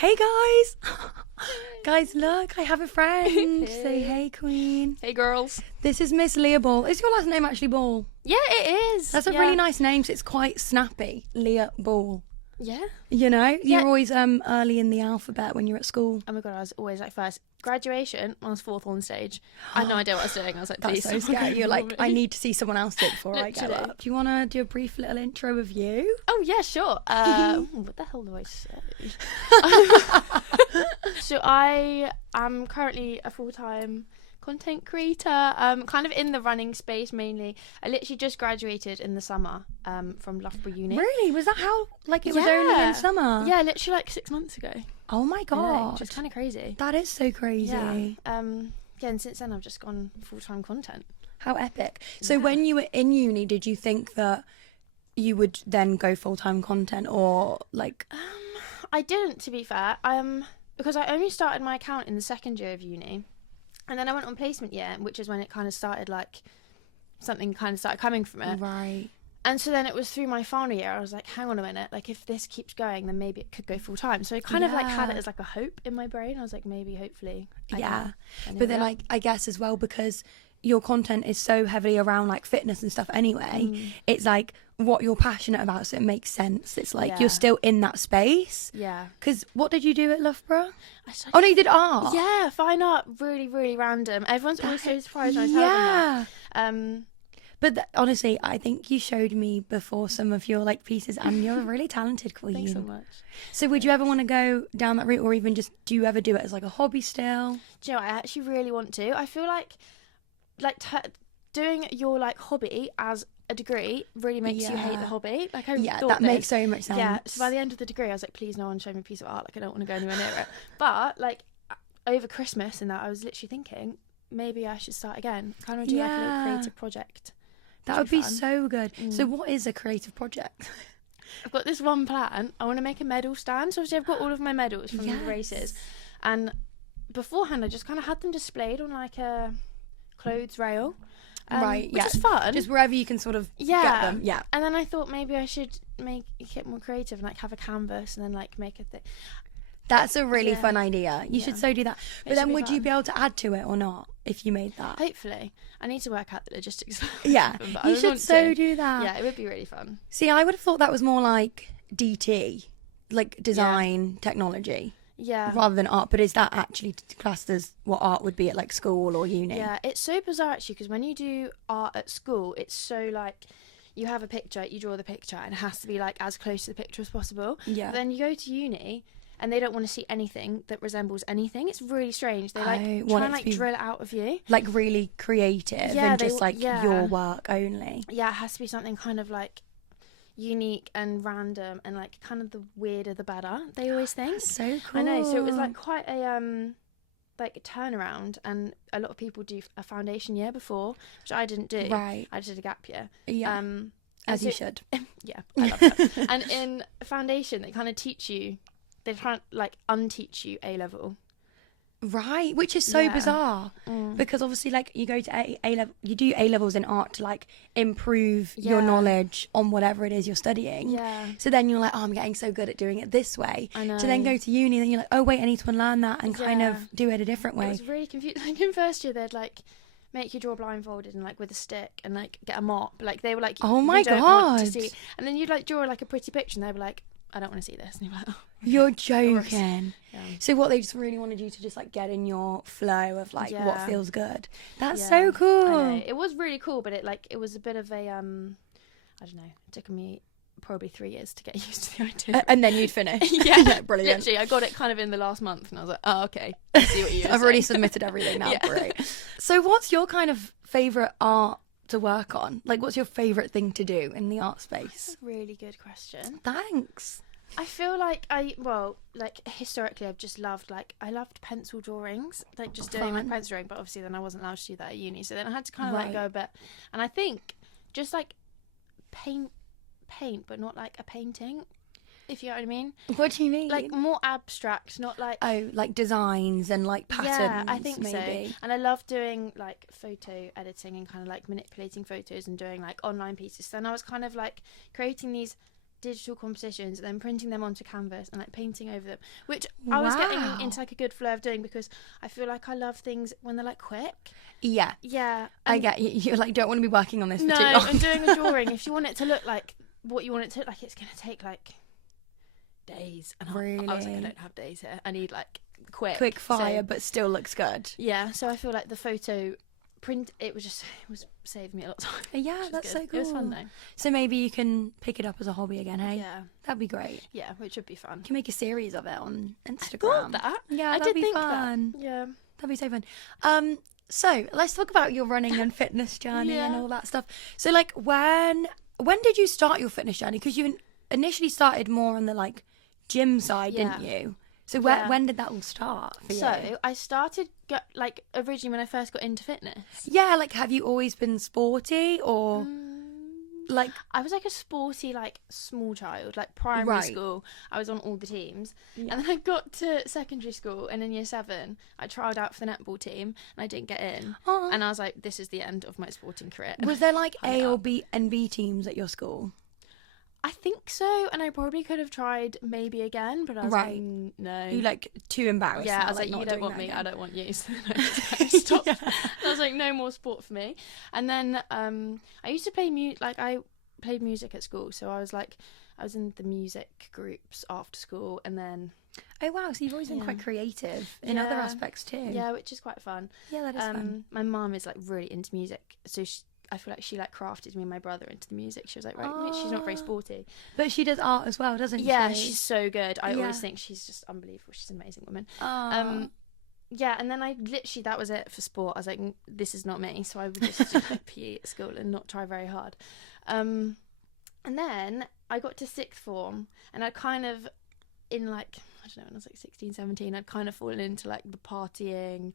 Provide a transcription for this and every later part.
Hey guys! Guys, look, I have a friend. Say hey, queen. Hey girls. This is Miss Leah Ball. Is your last name actually Ball? Yeah, it is. That's a really nice name, so it's quite snappy. Leah Ball. Yeah. You know? You're Yeah. always early in the alphabet when you're at school. Oh my god, I was always like first. Graduation, I was fourth on stage. I had no idea what I was doing. I was like, That's please. so someone scary. go You're like, for I me. need to see someone else do it before I get Literally. up. Do you want to do a brief little intro of you? Oh yeah, sure. What the hell do I say? So I am currently a full-time content creator, kind of in the running space mainly. I literally just graduated in the summer from Loughborough Uni. Really? Was that how, like, it was only in summer? Yeah, literally like 6 months ago. Oh my god. Which is kind of crazy. That is so crazy. Yeah. Yeah, and since then I've just gone full-time content. How epic. So when you were in uni, did you think that you would then go full-time content or like... I didn't, to be fair, because I only started my account in the second year of uni, and then I went on placement year, which is when it kind of started, like, something kind of started coming from it. Right. And so then it was through my final year, I was like, hang on a minute, like, if this keeps going, then maybe it could go full-time. So I kind of, like, had it as, like, a hope in my brain. I was like, maybe, hopefully, I can. But then, like, I guess as well, because your content is so heavily around, like, fitness and stuff anyway, it's, like, what you're passionate about, so it makes sense. It's, like, you're still in that space. Yeah. Because what did you do at Loughborough? I studied, Oh, no, you did art? yeah, fine art, really, really random. Everyone's always so surprised when I tell them that. But honestly, I think you showed me before some of your like pieces, and you're a really talented queen. Thanks so much. So would you ever want to go down that route, or even just do you ever do it as like a hobby still? Do you know what? I actually really want to. I feel like doing your like hobby as a degree really makes you hate the hobby. Like I thought that makes so much sense. Yeah. So by the end of the degree, I was like, please, no one show me a piece of art. Like I don't want to go anywhere near it. But like over Christmas and that, I was literally thinking maybe I should start again. Kind of do like a little creative project. That would be fun. so good. So what is a creative project? I've got this one plan. I want to make a medal stand. So obviously I've got all of my medals from the races. And beforehand, I just kind of had them displayed on like a clothes rail. Which is fun. Just wherever you can sort of get them. Yeah. And then I thought maybe I should make it more creative and like have a canvas and then like make a thing. That's a really fun idea. You should so do that. But then would you fun. be able to add to it or not if you made that? Hopefully. I need to work out the logistics. Yeah. But I You would should want so to. do that. Yeah, it would be really fun. See, I would have thought that was more like DT, like design technology. Yeah. Rather than art, but is that actually classed as what art would be at like school or uni? Yeah, it's so bizarre actually because when you do art at school, it's so like you have a picture, you draw the picture, and it has to be like as close to the picture as possible. Yeah. But then you go to uni and they don't want to see anything that resembles anything. It's really strange. They like try and like drill it out of you. Like really creative and just like your work only. Yeah, it has to be something kind of like unique and random and like kind of the weirder the better, they always think. That's so cool. I know, so it was like quite a like a turnaround, and a lot of people do a foundation year before, which I didn't do. Right. I just did a gap year. Yeah. As you should. Yeah, I love that. And in foundation they kind of teach you, they try and like unteach you A level. Right, which is so bizarre because obviously like you go to A level, you do A levels in art to like improve your knowledge on whatever it is you're studying. Yeah. So then you're like, oh, I'm getting so good at doing it this way. I know. To then go to uni, then you're like, oh wait, I need to unlearn that and kind of do it a different way. It was really confusing. Like in first year they'd like make you draw blindfolded and like with a stick and like get a mop. Like they were like, oh my we don't want to God. see. And then you'd like draw like a pretty picture and they were like, I don't want to see this. And you're like, oh. You're joking. Yeah. So what, they just really wanted you to just like get in your flow of like what feels good. That's Yeah, so cool. I know. It was really cool, but it was a bit of a I don't know. It took me probably 3 years to get used to the idea. And then you'd finish. Yeah, Brilliant. Literally, I got it kind of in the last month, and I was like, oh, okay. I see what you're I've already submitted everything now. Yeah. Great. So what's your kind of favourite art to work on? Like what's your favourite thing to do in the art space? Really good question. Thanks. I feel like historically I've just loved I loved pencil drawings, like just doing like pencil drawing, but obviously then I wasn't allowed to do that at uni, so then I had to kind of like go a bit, and I think just like paint but not like a painting, if you know what I mean. What do you mean? Like more abstract, not like like designs and like patterns. Yeah, I think maybe. so. And I love doing like photo editing and kind of like manipulating photos and doing like online pieces. So then I was kind of like creating these digital competitions and then printing them onto canvas and like painting over them, which I was getting into like a good flow of doing because I feel like I love things when they're like quick. Yeah. I get you like don't want to be working on this for no too long. and doing a drawing, if you want it to look like what you want it to look like, it's gonna take like days, and really? I was like, I don't have days here, I need like quick fire, but still looks good. Yeah, so I feel like the photo print, it was saving me a lot of time. Yeah, that's so cool. It was fun though. So maybe you can pick it up as a hobby again, hey? Yeah, that'd be great. Yeah, which would be fun. You can make a series of it on Instagram. I thought that. Yeah, that'd be fun. Yeah, that'd be so fun. So let's talk about your running and fitness journey and all that stuff. So like when did you start your fitness journey? Because you initially started more on the like gym side, didn't you? So when did that all start for you? So I started like originally when I first got into fitness. Yeah, like have you always been sporty or like? I was like a sporty like small child, like primary school. I was on all the teams, and then I got to secondary school, and in year 7 I tried out for the netball team and I didn't get in. And I was like, this is the end of my sporting career. Was there like A or B and B teams at your school? I think so, and I probably could have tried maybe again, but I was like, no. You like too embarrassed. Yeah, now, I was like, not you don't want me, again. I don't want you. So then I just stopped. I was like, no more sport for me. And then I used to play I played music at school, so I was in the music groups after school, and then. Oh wow! So you've always been quite creative in other aspects too. Yeah, which is quite fun. Yeah, that is fun. My mum is like really into music, so I feel like she like crafted me and my brother into the music. She was like, right, she's not very sporty, but she does art as well, doesn't she? Yeah, she's so good. I always think she's just unbelievable. She's an amazing woman. Yeah, and then I literally, that was it for sport. I was like, this is not me, so I would just do like PE at school and not try very hard. And then I got to 6th form, and I kind of in like, I don't know, when I was like 16, 17, I'd kind of fallen into like the partying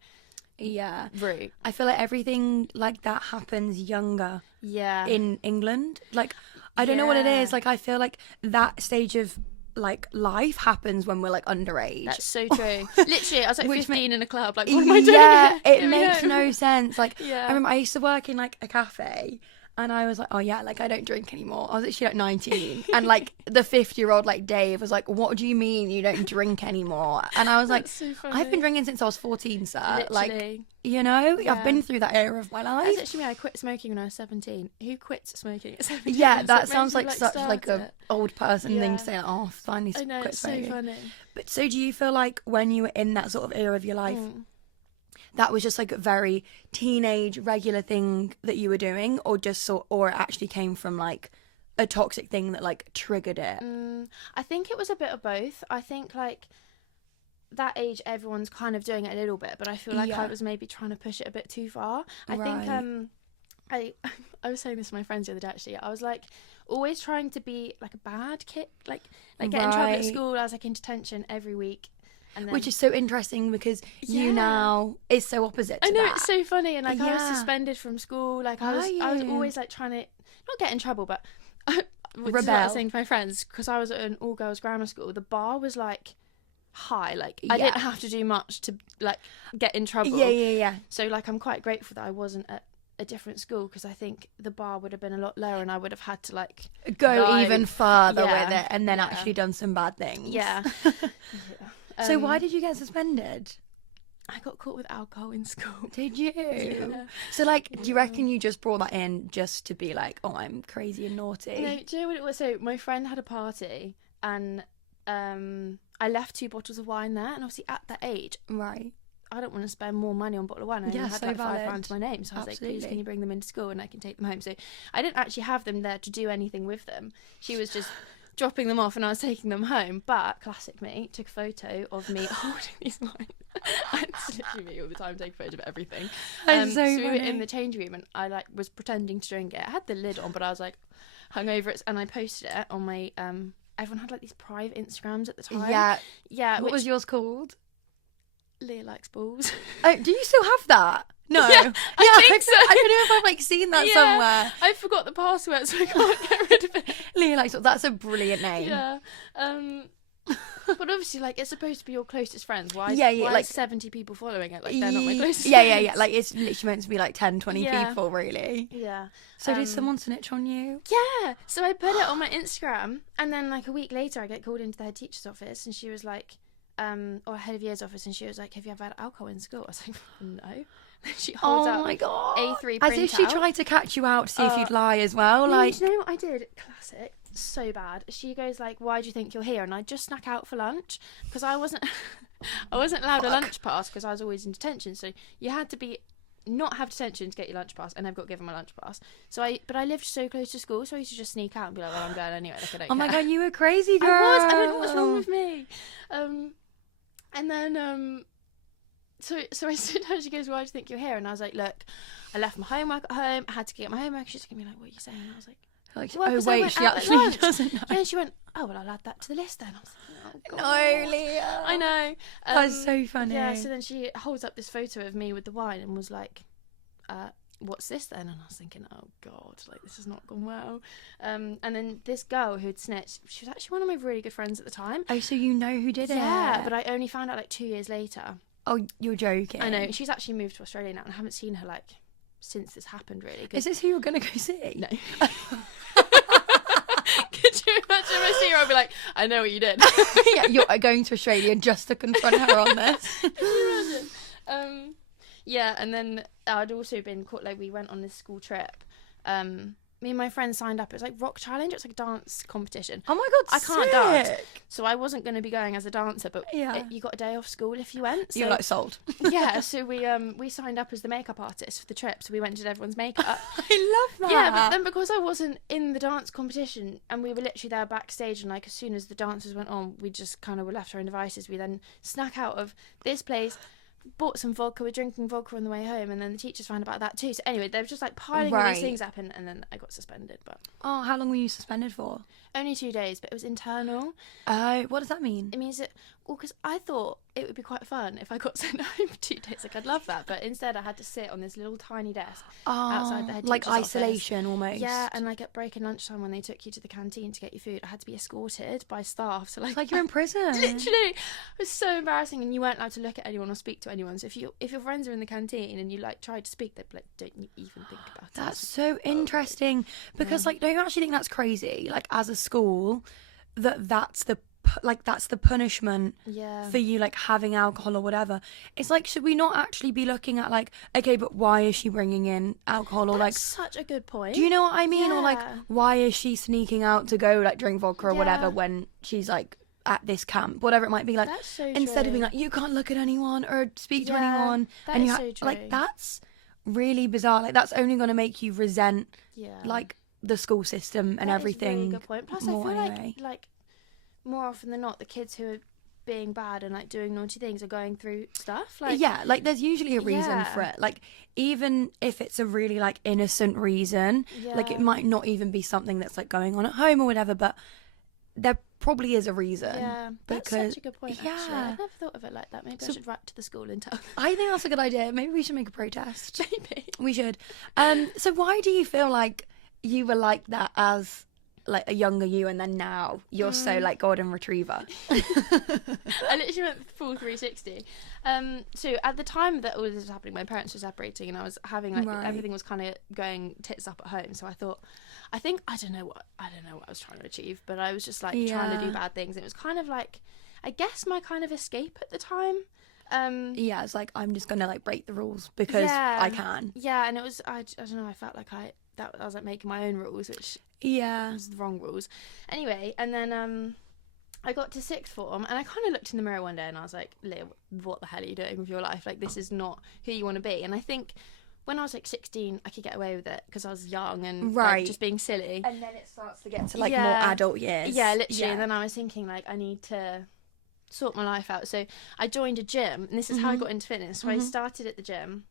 route. I feel like everything like that happens younger in England. Like I don't know what it is, like I feel like that stage of like life happens when we're like underage. That's so true. Literally I was like 15 in a club, like what am I doing here? It makes no sense. Like I remember I used to work in like a cafe, and I was like, oh yeah, like I don't drink anymore. I was actually like 19, and like the 50-year-old like Dave was like, what do you mean you don't drink anymore? And I was like, so I've been drinking since I was 14, sir. Literally. Like, you know, I've been through that era of my life. That's actually me. I quit smoking when I was 17. Who quits smoking at 17? Yeah, that sounds like such like a old person thing to say. Like, oh, finally I know, quit it's smoking. so funny. But so do you feel like when you were in that sort of era of your life, that was just like a very teenage regular thing that you were doing, or or it actually came from like a toxic thing that like triggered it? I think it was a bit of both. I think like that age everyone's kind of doing it a little bit, but I feel like I was maybe trying to push it a bit too far. I think I was saying this to my friends the other day actually. I was like always trying to be like a bad kid, like get in trouble at school. I was like in detention every week. And then, which is so interesting because you now is so opposite to I know, that. it's so funny. And like I was suspended from school. Like I was always like trying to not get in trouble, but rebel. I was saying to my friends, because I was at an all-girls grammar school, the bar was like high. Like I didn't have to do much to like get in trouble. Yeah. So like I'm quite grateful that I wasn't at a different school, because I think the bar would have been a lot lower and I would have had to like go even further with it and then actually done some bad things. Yeah. So why did you get suspended? I got caught with alcohol in school. Did you? Yeah. So like, do you reckon you just brought that in just to be like, oh, I'm crazy and naughty? No, do you know what it was? So my friend had a party, and I left 2 bottles of wine there, and obviously at that age, I don't want to spend more money on a bottle of wine. I only had like £5 to my name, so I was like, please can you bring them into school and I can take them home. So I didn't actually have them there to do anything with them. She was just dropping them off and I was taking them home. But classic me, took a photo of me holding these wines. It's literally me all the time, taking photos of everything. So we were in the change room and I like was pretending to drink it. I had the lid on, but I was like hung over it, and I posted it on my everyone had like these private Instagrams at the time. Yeah. What was yours called? Leah likes balls. Oh, do you still have that? No. Yeah, I think so. I don't know if I've like seen that somewhere. I forgot the password, so I can't get rid of it. Leah likes balls. That's a brilliant name. Yeah. But obviously, like, it's supposed to be your closest friends. Why like is 70 people following it? Like, they're not my closest friends. Like, it's literally meant to be like 10, 20 Yeah. people, really. Yeah. So did someone snitch on you? Yeah. So I put it on my Instagram, and then like a week later, I get called into the head teacher's office, and she was like, or head of year's office, and she was like, "Have you ever had alcohol in school?" I was like, "No." Then she holds out my God. A3 As if she printout. tried to catch you out to see if you'd lie as well. No, Like, do you know what I did? Classic. So bad. She goes like, "Why do you think you're here?" And I just snuck out for lunch because I wasn't allowed a lunch pass because I was always in detention. So you had to not have detention to get your lunch pass, and I've got given my lunch pass. But I lived so close to school, so I used to just sneak out and be like, "Well, I'm going anyway. Like, I don't oh my care." God, you were crazy, girl. I was. I don't know what's wrong with me. And then so I sit down. She goes, "Why do you think you're here?" And I was like, "Look, I left my homework at home. I had to get my homework." She's looking at me like, "What are you saying?" And I was like, oh 'cause I wait, went she out at actually lunch. doesn't know. Yeah, and she went, "Oh, well, I'll add that to the list then." I was like, "Oh, God." No, Leah. I know. That's so funny. Yeah, so then she holds up this photo of me with the wine and was like, "What's this then?" And I was thinking, "Oh, God, like, this has not gone well." And then this girl who had snitched, she was actually one of my really good friends at the time. Oh, so you know who did it? Yeah, but I only found out like 2 years later. Oh, you're joking. I know. She's actually moved to Australia now, and I haven't seen her like since this happened, really. Is this who you're going to go see? No. Could you imagine if I see her? I'd be like, "I know what you did." Yeah, you're going to Australia just to confront her on this. Can you imagine? Yeah, and then I'd also been caught, like, we went on this school trip. Me and my friends signed up. It was like Rock Challenge. It was like a dance competition. Oh my God, I can't sick. dance, so I wasn't going to be going as a dancer. But you got a day off school if you went. So, You're like sold. Yeah, so we signed up as the makeup artist for the trip. So we went and did everyone's makeup. I love that. Yeah, but then because I wasn't in the dance competition and we were literally there backstage, and like as soon as the dancers went on, we just kind of were left to our own devices. We then snuck out of this place, bought some vodka, we're drinking vodka on the way home, and then the teachers found about that too. So anyway, they were just like piling all these things up, and then I got suspended. But oh, how long were you suspended for? only 2 days, but it was internal. What does that mean? It means that, well, because I thought it would be quite fun if I got sent home for 2 days. Like, I'd love that, but instead I had to sit on this little tiny desk outside the head like teacher's isolation office. almost. Yeah, and like at break and lunchtime when they took you to the canteen to get your food, I had to be escorted by staff. So Like you're in prison. Literally, it was so embarrassing, and you weren't allowed to look at anyone or speak to anyone. So if your friends are in the canteen and you like tried to speak, they'd be like, "Don't you even think about it?" That's so interesting because like, don't you actually think that's crazy? Like as a school, that's the punishment for you like having alcohol or whatever. It's like, should we not actually be looking at like, okay, but why is she bringing in alcohol? Or That's such a good point. do you know what I mean? Yeah. Or like, why is she sneaking out to go like drink vodka or whatever when she's like at this camp, whatever it might be. Like That's so instead true. of being like, you can't look at anyone or speak to Yeah, anyone, that and is you so true. like that's really bizarre. Like that's only going to make you resent Yeah. like the school system and That is a everything. really good point. Plus, I more feel anyway. like more often than not, the kids who are being bad and like doing naughty things are going through stuff. Like yeah, like there's usually a reason for Yeah. it. Like even if it's a really like innocent reason, like it Yeah. might not even be something that's like going on at home or whatever, but there probably is a reason. Yeah, that's because- such a good point. yeah. Actually, I've never thought of it like that. Maybe I So- should write to the school and tell them. I think that's a good idea. Maybe we should make a protest. Maybe. We should. So why do you feel like you were like that as like a younger you, and then now you're so like golden retriever? I literally went full 360. So at the time that all this was happening, my parents were separating, and I was having like Right. everything was kind of going tits up at home. So I thought, I don't know what I was trying to achieve, but I was just like trying to do Yeah. bad things. It was kind of like, I guess, my kind of escape at the time. Yeah, it's like I'm just gonna like break the rules because Yeah. I can. Yeah, and it was I don't know. I felt like I was like making my own rules, which Yeah. was the wrong rules. Anyway, and then I got to sixth form, and I kind of looked in the mirror one day, and I was like, Leah, what the hell are you doing with your life? Like, this is not who you want to be. And I think when I was like 16, I could get away with it because I was young and like, Right. just being silly. And then it starts to get to like more Yeah. adult years. Yeah, literally. And then I was thinking like, I need to sort my life out. So I joined a gym, and this is how I got into fitness. So I started at the gym,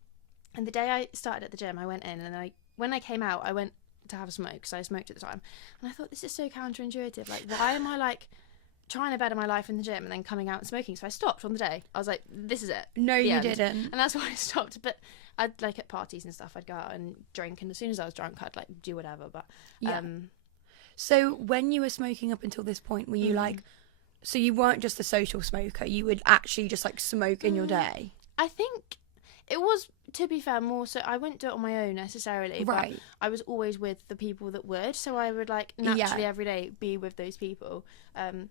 and the day I started at the gym, I went in, and when I came out, I went to have a smoke because I smoked at the time, and I thought, this is so counterintuitive. Like, why am I like trying to better my life in the gym and then coming out and smoking? So I stopped on the day. I was like, this is it. No, The you end. didn't. And that's why I stopped. But I'd like at parties and stuff, I'd go out and drink, and as soon as I was drunk, I'd like do whatever. But Yeah. So when you were smoking up until this point, were you like So you weren't just a social smoker, you would actually just like smoke in your day? I think it was, to be fair, more so I wouldn't do it on my own necessarily, Right. but I was always with the people that would, so I would like naturally every day be with those people.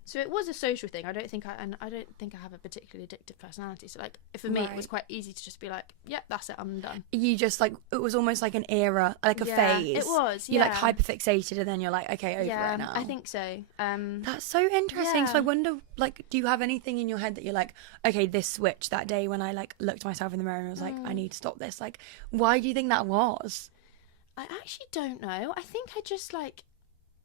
So it was a social thing. I don't think I have a particularly addictive personality. So like for me, it was quite easy to just be like, yep, that's it, I'm done. You just like, it was almost like an era, like a phase. It was. You're like hyperfixated, and then you're like, okay, over it now. I think so. That's so interesting. So I wonder, like, do you have anything in your head that you're like, okay, this switch that day when I like looked myself in the mirror and was like, I need to stop this? Like, why do you think that was? I actually don't know. I think I just like,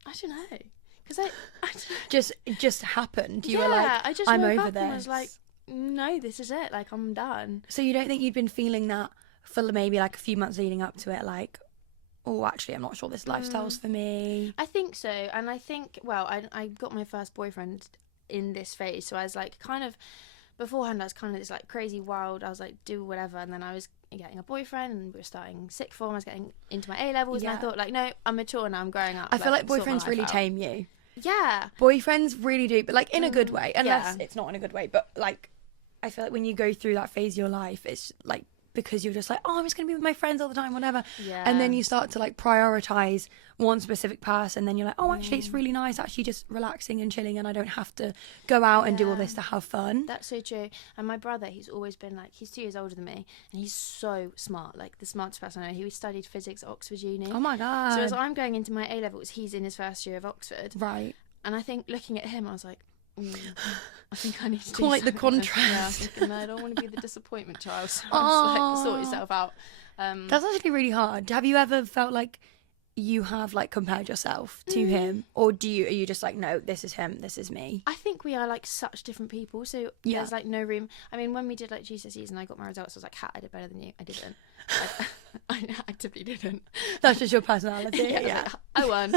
I don't know, because I just happened. You were like, I just I'm woke over up this. And was like, no, this is it. Like, I'm done. So you don't think you'd been feeling that for maybe like a few months leading up to it, like, oh, actually, I'm not sure this lifestyle's for me? I think so, and I think, well, I got my first boyfriend in this phase, so I was like, kind of, beforehand I was kind of this like crazy wild, I was like, do whatever, and then I was getting a boyfriend and we were starting sixth form, I was getting into my A levels, and I thought like, no, I'm mature now, I'm growing up. I feel like boyfriends really tame you. Yeah. Boyfriends really do, but like in a good way, unless it's not in a good way, but like I feel like when you go through that phase of your life, it's like, because you're just like, oh, I'm just going to be with my friends all the time, whatever. Yeah. And then you start to like prioritise one specific person. Then you're like, oh, actually, it's really nice, actually just relaxing and chilling, and I don't have to go out and do all this to have fun. That's so true. And my brother, he's always been like, he's 2 years older than me, and he's so smart, like the smartest person I know. He studied physics at Oxford Uni. Oh my God. So as I'm going into my A levels, he's in his first year of Oxford. Right. And I think looking at him, I was like, I think I need to quite the contrast. Yeah, I was thinking, no, I don't want to be the disappointment child. So I was like, sort yourself out. That's actually really hard. Have you ever felt like you have like compared yourself to him, or are you just like, no, this is him, this is me? I think we are like such different people, so there's like no room. I mean, when we did like GCSEs and I got my results, I was like, I did better than you. I didn't. I actively didn't. That's just your personality. Yeah. I won.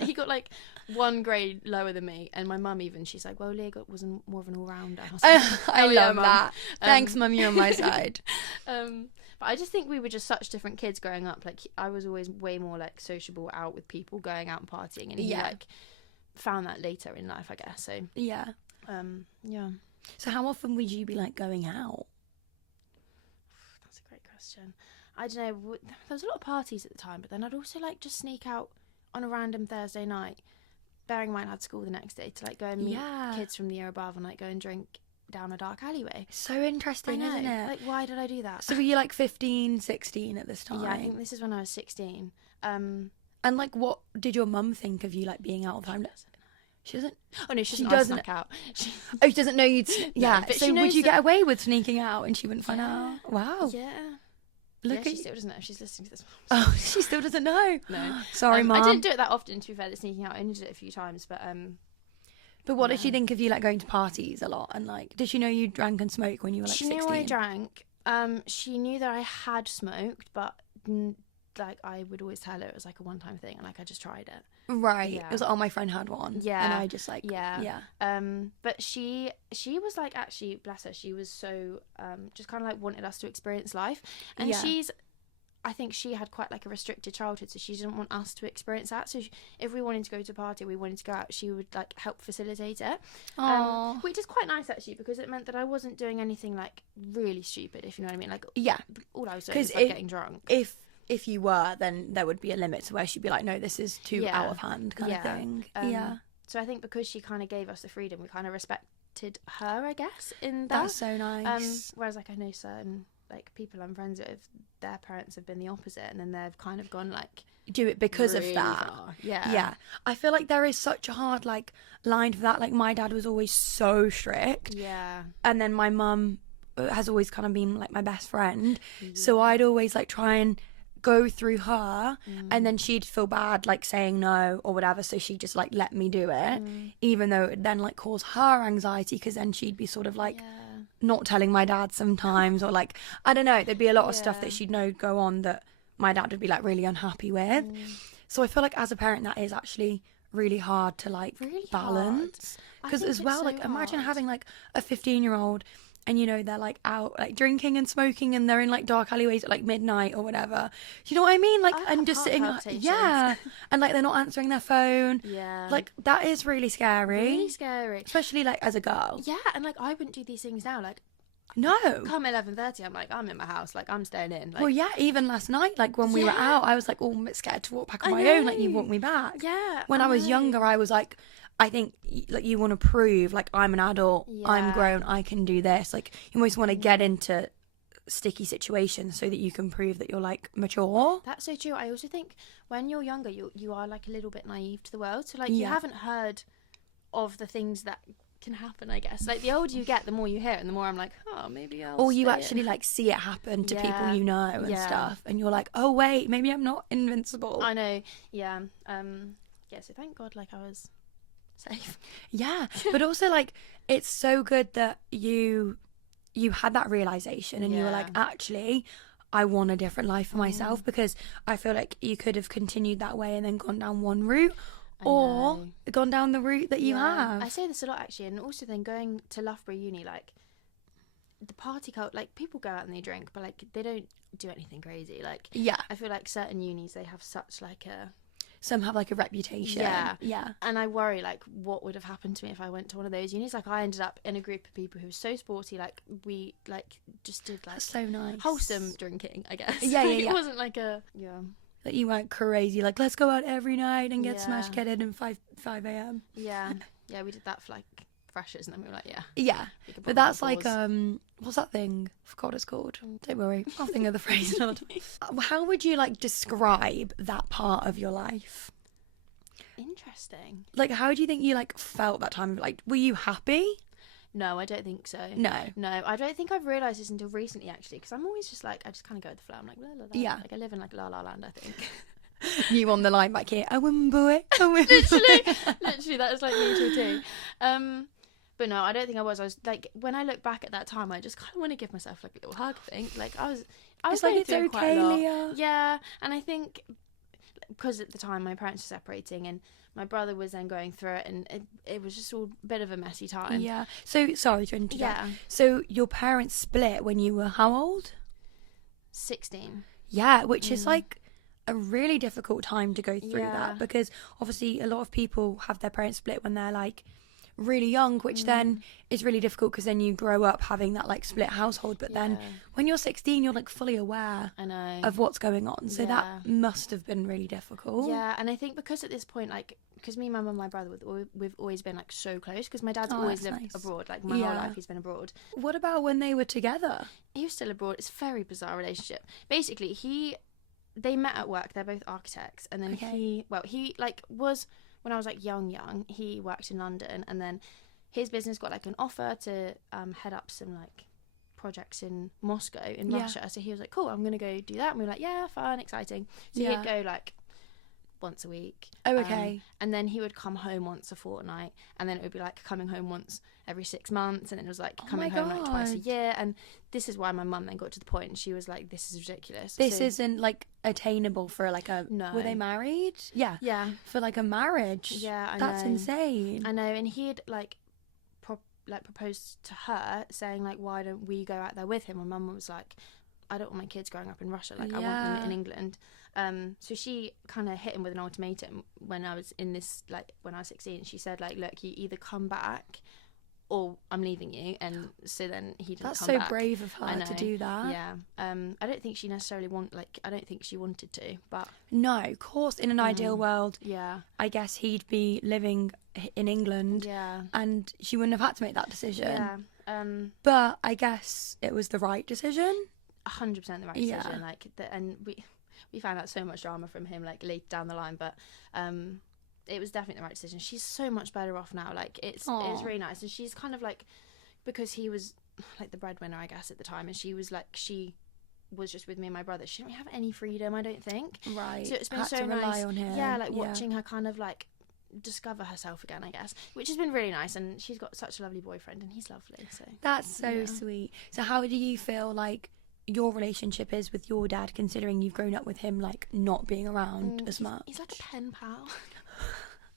He got like 1 grade lower than me, and my mum even, she's like, well, Leah was more of an all-rounder. I love that. Thanks, Mum, you're on my side. But I just think we were just such different kids growing up. Like, I was always way more like sociable, out with people, going out and partying, and he like found that later in life, I guess. So yeah. So how often would you be like going out? That's a great question. I don't know. There was a lot of parties at the time, but then I'd also like just sneak out on a random Thursday night, bearing in mind I had school the next day, to like go and meet kids from the year above and like go and drink down a dark alleyway. So interesting, isn't it? Like, why did I do that? So were you like 15, 16 at this time? Yeah, I think this is when I was 16. And like, what did your mum think of you like being out all the time? She doesn't. Oh no, she doesn't sneak out. She doesn't know you'd. Yeah. But so would you get away with sneaking out and she wouldn't find out? Wow. Yeah. She still doesn't know. She's listening to this. Oh, she still doesn't know. No. Sorry, Mum. I didn't do it that often, to be fair. The sneaking out, I only did it a few times, but But what did she think of you like going to parties a lot, and like, did she know you drank and smoked when you were like 16? She knew I drank. She knew that I had smoked, but like I would always tell her it was like a one-time thing, and like I just tried it. Right. Yeah. It was like, oh, my friend had one. Yeah. And I just like But she was like, actually, bless her, she was so just kind of like wanted us to experience life, and I think she had quite like a restricted childhood, so she didn't want us to experience that. So if we wanted to go to a party, we wanted to go out, she would like help facilitate it. Which is quite nice actually, because it meant that I wasn't doing anything like really stupid, if you know what I mean. Like, all I was doing was like getting drunk. If you were, then there would be a limit to where she'd be like, no, this is too out of hand kind of thing. So I think because she kind of gave us the freedom, we kind of respected her, I guess, in that. That's so nice. Whereas like I know certain like people I'm friends with, their parents have been the opposite, and then they've kind of gone like, do it because really of that. Far. Yeah. I feel like there is such a hard like line for that. Like, my dad was always so strict. Yeah. And then my mum has always kind of been like my best friend. So I'd always like try and go through her, and then she'd feel bad like saying no or whatever, so she'd just like let me do it, even though it would then like cause her anxiety, because then she'd be sort of like not telling my dad sometimes, or like, I don't know, there'd be a lot of stuff that she'd know go on that my dad would be like really unhappy with. So I feel like as a parent that is actually really hard to like balance, because as well, like, imagine having like a 15-year-old and you know they're like out like drinking and smoking and they're in like dark alleyways at like midnight or whatever. Do you know what I mean? Like, and just sitting, yeah, and like they're not answering their phone. Yeah, like that is really scary. Really scary, especially like as a girl. Yeah, and like I wouldn't do these things now. Like, no, come 11:30, I'm like, I'm in my house, like I'm staying in. Like, well, yeah, even last night, like when we were out, I was like, oh, I'm a bit scared to walk back on my own. Like, you want me back? Yeah. When I was younger, I was like, I think like you want to prove like I'm an adult, I'm grown, I can do this. Like you almost want to get into sticky situations so that you can prove that you're like mature. That's so true. I also think when you're younger, you are like a little bit naive to the world. So like you haven't heard of the things that can happen, I guess. Like the older you get, the more you hear it, and the more I'm like, oh, maybe I'll or you actually like see it happen to people you know and stuff, and you're like, oh wait, maybe I'm not invincible. I know. Yeah. So thank God like I was safe. Yeah. But also like it's so good that you had that realization and you were like, actually I want a different life for myself, because I feel like you could have continued that way and then gone down one route or gone down the route that you have. I say this a lot actually, and also then going to Loughborough Uni, like the party cult, like people go out and they drink, but like they don't do anything crazy. Like I feel like certain unis, they have such like a, some have like a reputation. Yeah. And I worry like what would have happened to me if I went to one of those unis. Like I ended up in a group of people who were so sporty, like we like just did like so nice wholesome drinking, I guess. Yeah. It wasn't like a that you weren't crazy like let's go out every night and get smash kitted in 5 a.m. Yeah, we did that for like freshers, and then we were like but that's like what's that thing? I forgot what it's called. Don't worry, I'll think of the phrase another time. How would you like describe that part of your life? Interesting. Like how do you think you like felt that time? Like were you happy? No, I don't think so. No, I don't think I've realised this until recently actually, because I'm always just like, I just kind of go with the flow. I'm like, la, la, la. Yeah, like I live in like La La Land, I think. You on the line back here, I wouldn't boo it. Literally that is like me to a T. But no, I don't think I was like, when I look back at that time, I just kind of want to give myself like a little hug. I think like I was like, it's okay, quite a lot. Leah. Yeah, and I think because at the time my parents were separating and my brother was then going through it, and it was just all a bit of a messy time. Yeah. So sorry to interrupt. Yeah. So your parents split when you were how old? 16. Yeah, which is like a really difficult time to go through that, because obviously a lot of people have their parents split when they're like really young, which then is really difficult because then you grow up having that like split household, but then when you're 16 you're like fully aware of what's going on, so that must have been really difficult. And I think because at this point, like, because me, my mum and my brother, we've always been like so close, because my dad's always lived abroad, like my whole life he's been abroad. What about when they were together? He was still abroad. It's a very bizarre relationship. Basically they met at work, they're both architects, and then he like was, when I was like young, he worked in London, and then his business got like an offer to head up some like projects in Moscow in Russia. So he was like, cool, I'm gonna go do that. And we were like, yeah, fun, exciting. So he'd go like once a week. Oh, okay. And then he would come home once a fortnight, and then it would be like coming home once every 6 months, and then it was like coming home like twice a year. And this is why my mum then got to the point, and she was like, this is ridiculous. This isn't like attainable for like a were they married? Yeah for like a marriage. That's insane. I know. And he'd like proposed to her, saying like, why don't we go out there with him? And mum was like, I don't want my kids growing up in Russia, like I want them in England. So she kind of hit him with an ultimatum when I was in this, like when I was 16. She said like, look, you either come back or I'm leaving you. And so then he didn't come back. That's so brave of her to do that. I don't think she necessarily I don't think she wanted to, but no, of course, in an ideal world, I guess he'd be living in England, and she wouldn't have had to make that decision. But I guess it was the right decision. 100% the right decision. Like and we found out so much drama from him like later down the line, but it was definitely the right decision. She's so much better off now. Like it's really nice, and she's kind of like, because he was like the breadwinner, I guess, at the time, and she was just with me and my brother. She didn't have any freedom, I don't think. Right. So it's been so nice. On him. Watching her kind of like discover herself again, I guess, which has been really nice. And she's got such a lovely boyfriend, and he's lovely. So that's so sweet. So how do you feel like your relationship is with your dad, considering you've grown up with him like not being around as much? He's like a pen pal.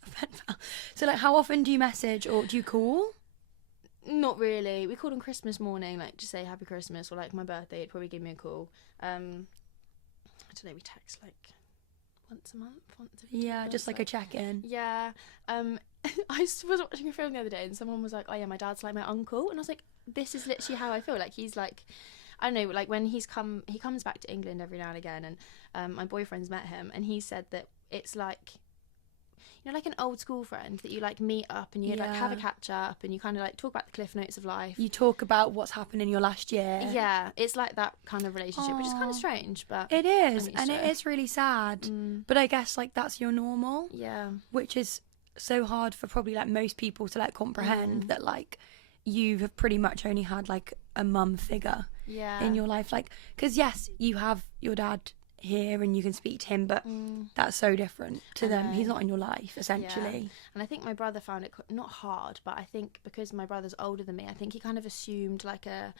A pen pal. So like how often do you message or do you call? Not really. We called on Christmas morning, like to say Happy Christmas, or like my birthday. He'd probably give me a call. I don't know. We text like once a month, Yeah, just like a check-in. Yeah. I was watching a film the other day, and someone was like, "Oh yeah, my dad's like my uncle," and I was like, "This is literally how I feel. Like he's like." I don't know, like when he comes back to England every now and again, and my boyfriend's met him, and he said that it's like, you know, like an old school friend that you like meet up and you like have a catch up and you kind of like talk about the cliff notes of life. You talk about what's happened in your last year. Yeah, it's like that kind of relationship, which is kind of strange, but it is, and it is really sad. But I guess like that's your normal. Yeah, which is so hard for probably like most people to like comprehend that like you have pretty much only had like a mum figure in your life, like because yes, you have your dad here and you can speak to him, but that's so different to them. He's not in your life essentially. And I think my brother found it not hard, but I think because my brother's older than me, I think he kind of assumed like a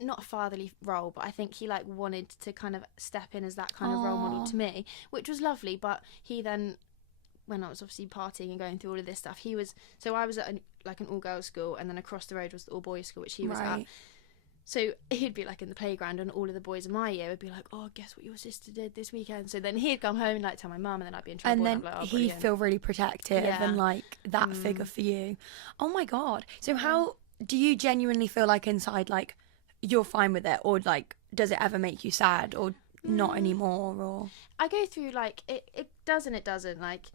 not a fatherly role, but I think he like wanted to kind of step in as that kind of role model to me, which was lovely. But he then, when I was obviously partying and going through all of this stuff, I was at an all-girls school, and then across the road was the all-boys school, which he was at. So he'd be like in the playground, and all of the boys in my year would be like, "Oh, guess what your sister did this weekend?" So then he'd come home and like tell my mum, and then I'd be in trouble. And then like, he'd feel really protective and like that figure for you. Oh my god! So how do you genuinely feel like inside, like you're fine with it, or like does it ever make you sad, or not anymore? Or I go through like it does and it doesn't. Like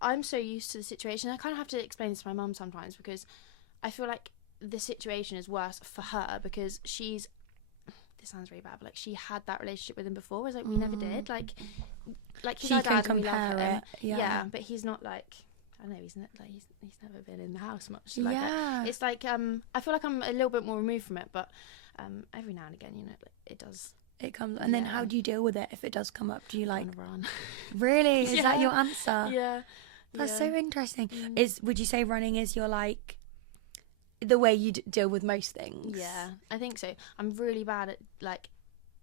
I'm so used to the situation. I kind of have to explain this to my mum sometimes because I feel like the situation is worse for her because this sounds really bad, but like she had that relationship with him before, whereas like we never did. Like he's our dad and we love him. Yeah, but he's not like, I don't know, he's never been in the house much. Like it's like I feel like I'm a little bit more removed from it, but every now and again, you know, it does. It comes, and then how do you deal with it if it does come up? Do you like run? Really? Is that your answer? Yeah. That's so interesting. Would you say running is your like the way you deal with most things? Yeah, I think so. I'm really bad at like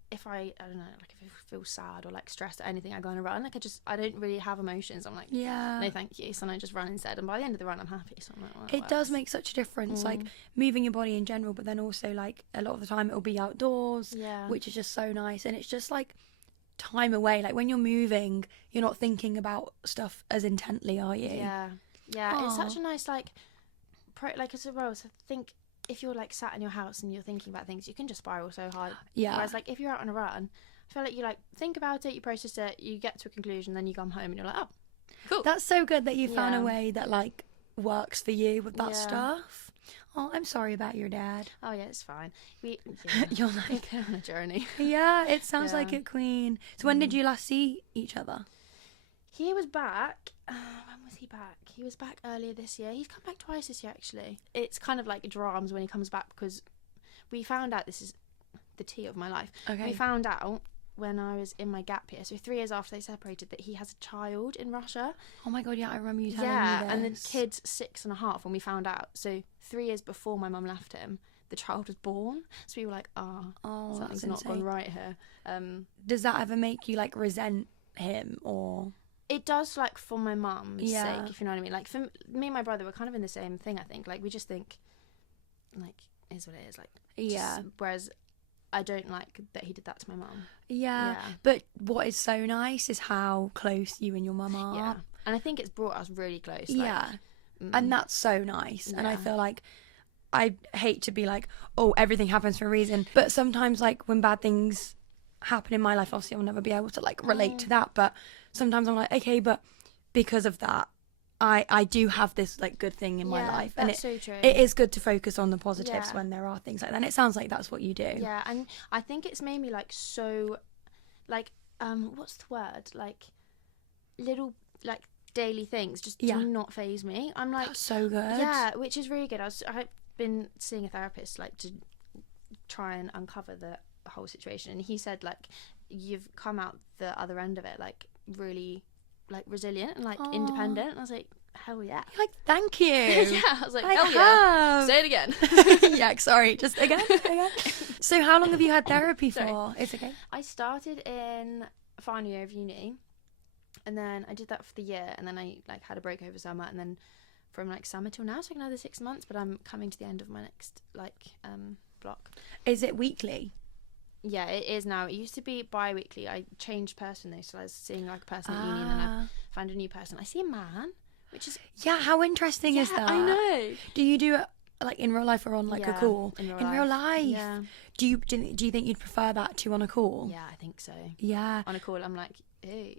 if I don't know, like if I feel sad or like stressed or anything, I go on a run. Like I don't really have emotions. I'm like, no thank you, so I just run instead, and by the end of the run I'm happy. So I'm like, well, it does make such a difference, like moving your body in general, but then also like a lot of the time it'll be outdoors, which is just so nice, and it's just like time away. Like when you're moving, you're not thinking about stuff as intently, are you? Yeah. It's such a nice like as well. So I think if you're like sat in your house and you're thinking about things, you can just spiral so hard. Whereas like if you're out on a run, I feel like you like think about it, you process it, you get to a conclusion, then you come home and you're like, oh, cool. That's so good that you found a way that like works for you with that stuff. Oh, I'm sorry about your dad. Oh yeah, it's fine. You're like on a journey. Yeah, it sounds like it, Queen. So when did you last see each other? He was back. When was he back? He was back earlier this year. He's come back twice this year, actually. It's kind of like dramas when he comes back because we found out, this is the tea of my life. Okay. We found out when I was in my gap year, so 3 years after they separated, that he has a child in Russia. Oh my god, yeah, I remember you telling me this. And the kid's 6.5 when we found out. So 3 years before my mum left him, the child was born. So we were like, something's not gone right here. Does that ever make you like resent him or? It does, like, for my mum's sake, if you know what I mean. Like, for me and my brother, we're kind of in the same thing, I think. Like, we just think, like, it is what it is. Like, whereas I don't like that he did that to my mum. Yeah. But what is so nice is how close you and your mum are. Yeah. And I think it's brought us really close. And that's so nice. And I feel like I hate to be like, oh, everything happens for a reason. But sometimes, like, when bad things happen in my life, obviously I'll never be able to, like, relate to that. But sometimes I'm like, okay, but because of that, I do have this like good thing in my life, and so true. It is good to focus on the positives when there are things like that. And it sounds like that's what you do. Yeah, and I think it's made me like so, like what's the word? Like little like daily things just do not faze me. I'm like, that's so good. Yeah, which is really good. I've been seeing a therapist like to try and uncover the whole situation, and he said like you've come out the other end of it like really like resilient and like independent, and I was like, hell yeah. You're like, thank you. Yeah, I was like, hell yeah. Say it again. Yeah, sorry, just again. So how long have you had therapy for? It's okay. I started in final year of uni, and then I did that for the year, and then I like had a break over summer, and then from like summer till now, so like another 6 months, but I'm coming to the end of my next like block. Is it weekly? Yeah, it is now. It used to be bi-weekly. I changed person though, so I was seeing like a person at uni, and then I found a new person. I see a man, which is how interesting is that? I know. Do you do it like in real life or on like a call? In real life. Yeah. Do you think you'd prefer that to on a call? Yeah, I think so. Yeah. On a call, I'm like, ew.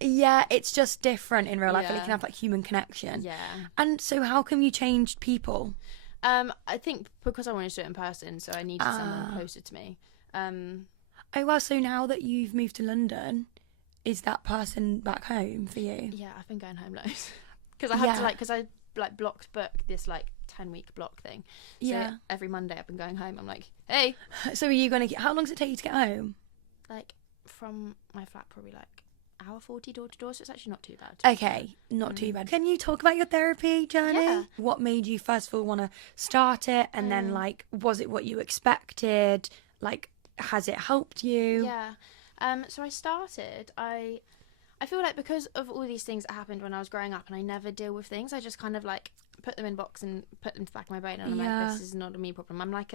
Yeah, it's just different in real life. Yeah. And you can have like human connection. Yeah. And so, how come you changed people? I think because I wanted to do it in person, so I needed someone closer to me. Oh well, so now that you've moved to London, is that person back home for you? Yeah, I've been going home loads because I had to because I like blocked book this like 10-week block thing. So every Monday I've been going home. I'm like, hey. So are you gonna how long does it take you to get home? Like from my flat, probably like hour 40 door to door, so it's actually not too bad. Okay, not too bad. Can you talk about your therapy journey? Yeah. What made you first of all want to start it, and then like, was it what you expected? Like, has it helped you? Yeah. So I started. I feel like because of all these things that happened when I was growing up, and I never deal with things, I just kind of like put them in a box and put them to the back of my brain, and I'm like, this is not a me problem. I'm like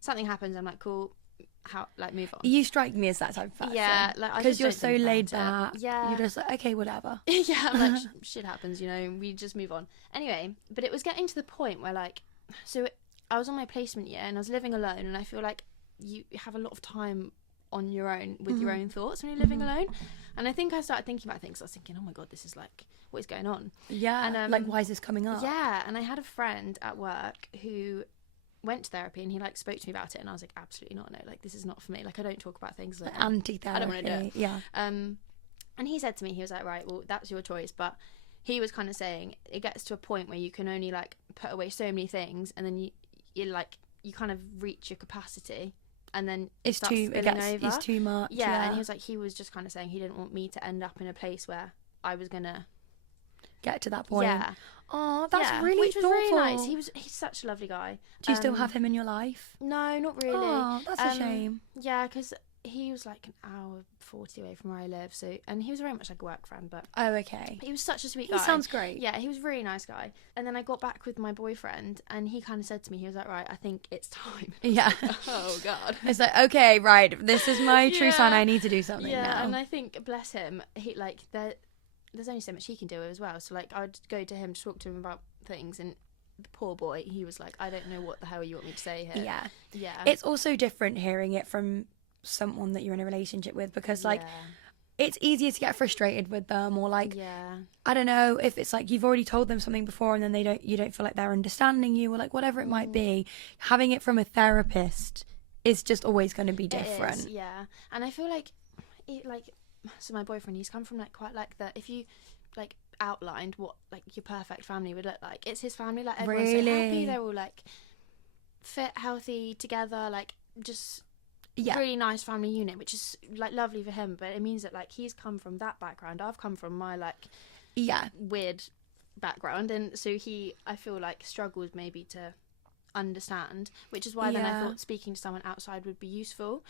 something happens, I'm like, cool. How like move on. You strike me as that type of person. Yeah, like because you're so laid back. Yeah, you're just like, okay, whatever. Yeah, I'm like shit happens, you know. We just move on. Anyway, but it was getting to the point where like, so I was on my placement year and I was living alone, and I feel like you have a lot of time on your own with your own thoughts when you're living alone. And I think I started thinking about things. I was thinking, oh my god, this is like, what is going on? Yeah, and like, why is this coming up? Yeah, and I had a friend at work who went to therapy, and he like spoke to me about it, and I was like, absolutely not, no, like this is not for me, like I don't talk about things like anti-therapy. I don't want to do it. Yeah. And he said to me, he was like, right, well, that's your choice, but he was kind of saying it gets to a point where you can only like put away so many things, and then you like you kind of reach your capacity, and then it's too much. Yeah, and he was like, he was just kind of saying he didn't want me to end up in a place where I was gonna get to that point. Yeah. Oh, that's really which was thoughtful. really nice. He's such a lovely guy. Do you still have him in your life? No, not really. Oh, that's a shame. Yeah, because he was like an hour 40 away from where I live, so, and he was very much like a work friend, but oh, okay. He was such a sweet guy. He sounds great. Yeah, he was a really nice guy. And then I got back with my boyfriend, and he kind of said to me, he was like, right, I think it's time. Yeah. Oh god. It's like, okay, right, this is my true sign. I need to do something now. Yeah, and I think, bless him, he like there's only so much he can do as well. So like I'd go to him to talk to him about things, and the poor boy, he was like, I don't know what the hell you want me to say here. Yeah. It's also different hearing it from someone that you're in a relationship with, because like it's easier to get frustrated with them, or like I don't know, if it's like you've already told them something before and then you don't feel like they're understanding you, or like whatever it might be. Having it from a therapist is just always going to be different. It is, yeah. And I feel like so my boyfriend, he's come from like quite like the, if you like outlined what like your perfect family would look like, it's his family, like everyone's so happy, they're all like fit, healthy, together, like just really nice family unit, which is like lovely for him. But it means that like he's come from that background, I've come from my like weird background, and so I feel like struggles maybe to understand, which is why then I thought speaking to someone outside would be useful.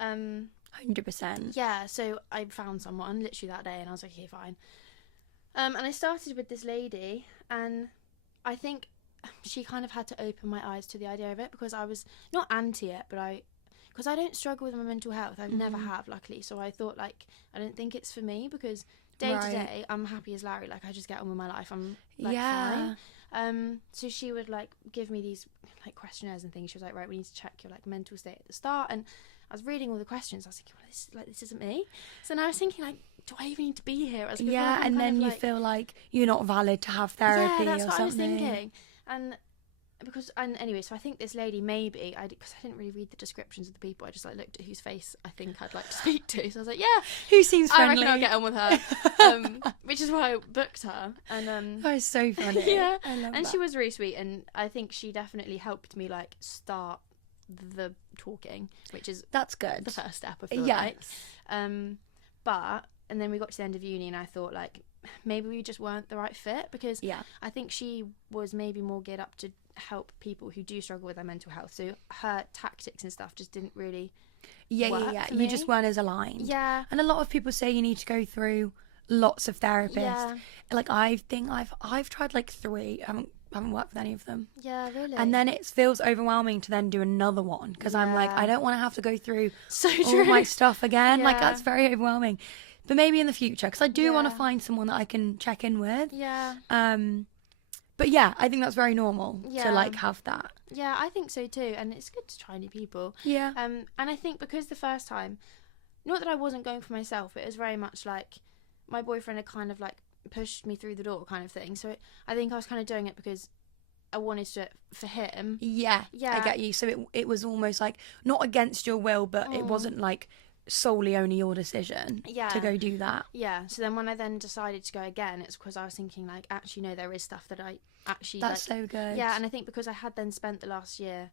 100%. Yeah, so I found someone literally that day, and I was like, okay, fine. And I started with this lady, and I think she kind of had to open my eyes to the idea of it, because I was not anti it, but because I don't struggle with my mental health. I've never have, luckily. So I thought, like, I don't think it's for me, because day to day, I'm happy as Larry. Like, I just get on with my life. I'm like fine. So she would like give me these like questionnaires and things. She was like, right, we need to check your like mental state at the start. And I was reading all the questions. I was thinking, well, this isn't me. So now I was thinking, like, do I even need to be here? I was like, and then you feel like you're not valid to have therapy. Yeah, that's or what something. I was thinking. And anyway, so I think this lady, maybe because I didn't really read the descriptions of the people, I just like looked at whose face I think I'd like to speak to. So I was like, yeah, who seems friendly? I reckon I'll get on with her. Which is why I booked her. And that was so funny. Yeah, I love and that. she was really sweet, and I think she definitely helped me like start the talking, which is that's good. The first step, I feel like. And then we got to the end of uni, and I thought like maybe we just weren't the right fit, because I think she was maybe more geared up to help people who do struggle with their mental health. So her tactics and stuff just didn't really work for me. You just weren't as aligned. Yeah. And a lot of people say you need to go through lots of therapists. Yeah. Like I think I've tried like 3. I haven't worked with any of them. Yeah, really. And then it feels overwhelming to then do another one because I'm like, I don't want to have to go through all my stuff again. Like that's very overwhelming. But maybe in the future, because I do want to find someone that I can check in with. Yeah. But yeah, I think that's very normal to like have that. Yeah, I think so too. And it's good to try new people. Yeah. And I think because the first time, not that I wasn't going for myself, but it was very much like my boyfriend had kind of like pushed me through the door kind of thing. So I think I was kind of doing it because I wanted to do it for him. Yeah. I get you. So it was almost like not against your will, but it wasn't like solely only your decision to go do that. Yeah. So then when I then decided to go again, it's because I was thinking like, actually, no, there is stuff that I actually That's so good. Yeah. And I think because I had then spent the last year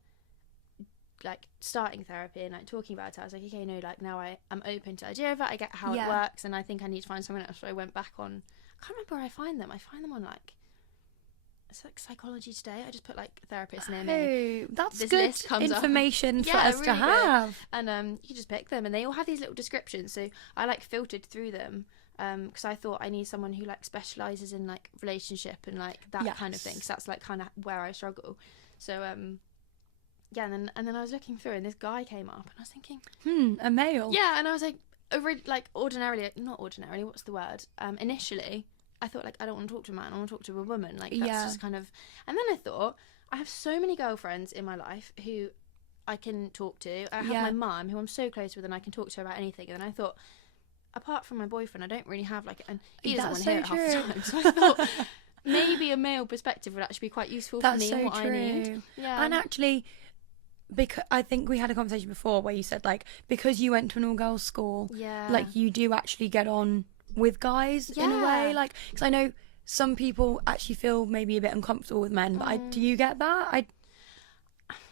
like starting therapy and like talking about it, I was like, okay, no, like now I'm open to the idea of it. I get how it works, and I think I need to find someone else. So I went back on, I can't remember where I find them. I find them on like, it's like Psychology Today. I just put like therapist near me. That's this good list comes information for us to have. Good. And you just pick them, and they all have these little descriptions. So I like filtered through them because I thought I need someone who like specializes in like relationship and like that kind of thing. Because that's like kind of where I struggle. So yeah, and then I was looking through, and this guy came up, and I was thinking, a male. Yeah, and I was like, not ordinarily, what's the word? Initially, I thought like I don't want to talk to a man, I want to talk to a woman. Like that's just kind of. And then I thought I have so many girlfriends in my life who I can talk to. I have my mum, who I'm so close with, and I can talk to her about anything. And then I thought, apart from my boyfriend, I don't really have like, and he doesn't want to hear it half the time. So I thought maybe a male perspective would actually be quite useful for me and what I need. Yeah, and actually. Because I think we had a conversation before where you said like because you went to an all-girls school, like you do actually get on with guys in a way, like because I know some people actually feel maybe a bit uncomfortable with men, but do you get that?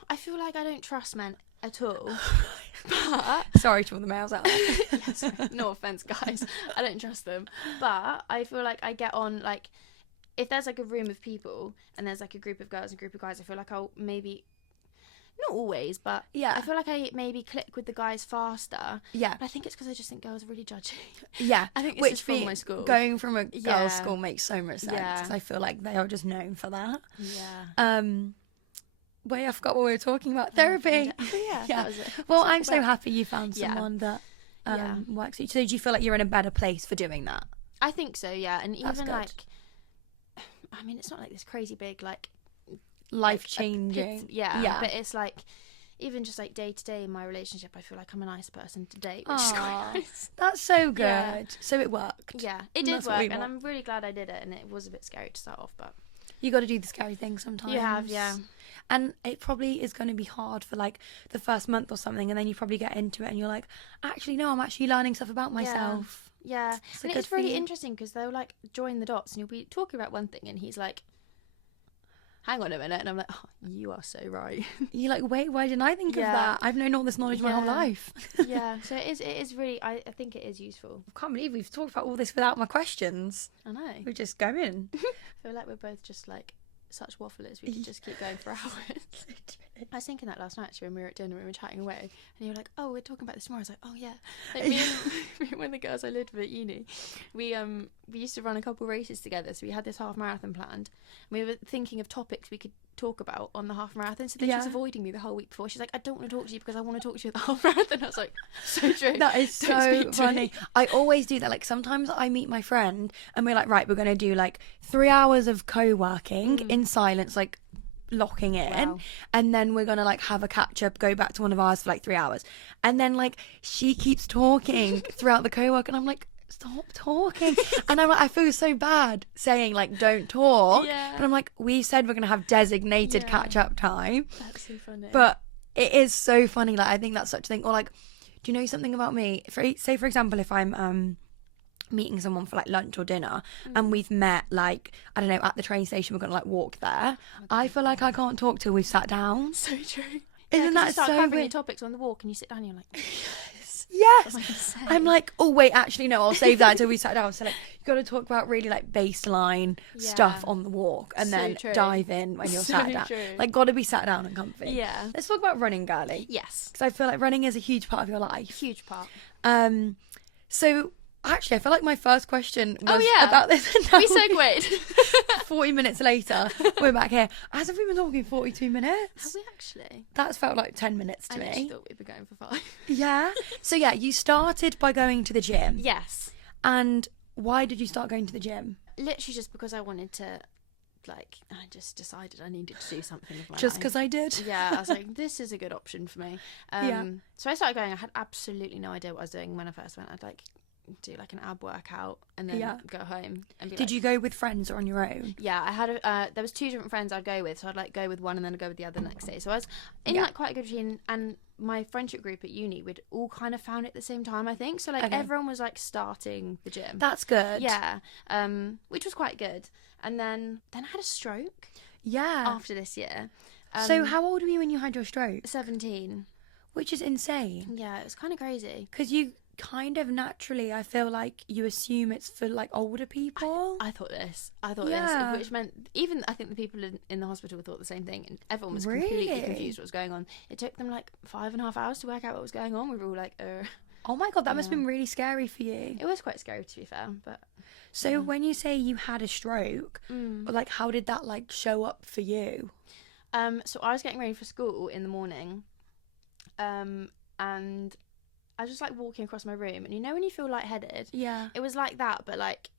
I feel like I don't trust men at all. But sorry to all the males out there. No offense, guys, I don't trust them, but I feel like I get on like if there's like a room of people and there's like a group of girls and a group of guys, I feel like I'll maybe. Not always, but I feel like I maybe click with the guys faster. Yeah. But I think it's because I just think girls are really judgy. Yeah. I think it's just from my school. Going from a girls' school makes so much sense. Because I feel like they are just known for that. Yeah. Wait, I forgot what we were talking about. Therapy. Yeah. That was it. Well, I'm so happy you found someone that works with you. So do you feel like you're in a better place for doing that? I think so, yeah. And even like, I mean, it's not like this crazy big, like, life-changing. But it's like even just like day to day in my relationship, I feel like I'm a nice person to date, which is quite nice. That's so good. So it worked. It did work, and I'm really glad I did it. And it was a bit scary to start off, but you got to do the scary thing sometimes. You have, and it probably is going to be hard for like the first month or something, and then you probably get into it and you're like, actually no, I'm actually learning stuff about myself. And it's really interesting because they'll like join the dots and you'll be talking about one thing and he's like, hang on a minute, and I'm like, oh, you are so right. You're like, wait, why didn't I think of that? I've known all this knowledge my whole life. So it is really, I think it is useful. I can't believe we've talked about all this without my questions. I know. We're just going. I feel like we're both just like such wafflers. We could just keep going for hours. I was thinking that last night actually when we were at dinner, we were chatting away, and you were like, oh, we're talking about this tomorrow. I was like, oh yeah. Like me and one of the girls I lived with at uni, we used to run a couple races together, so we had this half marathon planned, and we were thinking of topics we could talk about on the half marathon. So then she was avoiding me the whole week before. She's like, I don't want to talk to you because I want to talk to you at the half marathon. I was like, so true. That is so funny. I always do that. Like sometimes I meet my friend and we're like, right, we're going to do like 3 hours of co-working in silence, like locking in, and then we're gonna like have a catch up, go back to one of ours for like 3 hours, and then like she keeps talking throughout the co-work and I'm like, stop talking. And I'm like, I feel so bad saying like don't talk, but I'm like, we said we're gonna have designated catch up time. That's so funny. But it is so funny, like I think that's such a thing. Or like, do you know something about me, say for example if I'm meeting someone for like lunch or dinner and we've met like, I don't know, at the train station, we're gonna like walk there, I feel like I can't talk till we've sat down. So true. Isn't that so covering weird? your topics on the walk and you sit down and you're like, yes. I'm like, oh wait, actually no, I'll save that until we sat down. So like you got to talk about really like baseline stuff on the walk and then dive in when you're sat down. Like got to be sat down and comfy. Let's talk about running, girly. Yes, because I feel like running is a huge part of your life. Huge part. So Actually, I feel like my first question was yeah. about this. We segued. 40 minutes later, we're back here. Hasn't we been talking 42 minutes? Have we actually? That's felt like 10 minutes to I me. thought we'd be going for 5. Yeah. So yeah, you started by going to the gym. Yes. And why did you start going to the gym? Literally just because I wanted to, like, I just decided I needed to do something with my Just life. because I did? Yeah, I was like, this is a good option for me. So I started going. I had absolutely no idea what I was doing when I first went. I'd like do like an ab workout and then go home and be Did you go with friends or on your own? Yeah, I had there was 2 different friends I'd go with, so I'd like go with one and then I'd go with the other next day. So I was in like quite a good routine, and my friendship group at uni, we'd all kind of found it at the same time, I think. So like everyone was like starting the gym. That's good. Yeah, which was quite good. And then I had a stroke. Yeah. After this year. So how old were you when you had your stroke? 17. Which is insane. Yeah, it was kind of crazy. Because you kind of naturally, I feel like you assume it's for like older people. I thought this, which meant even I think the people in the hospital thought the same thing, and everyone was completely confused what was going on. It took them like 5.5 hours to work out what was going on. We were all like, oh my god, that must have been really scary for you. It was quite scary, to be fair. But so when you say you had a stroke, like how did that like show up for you? So I was getting ready for school in the morning, and I was just like walking across my room, and you know when you feel lightheaded? Yeah. It was like that, but like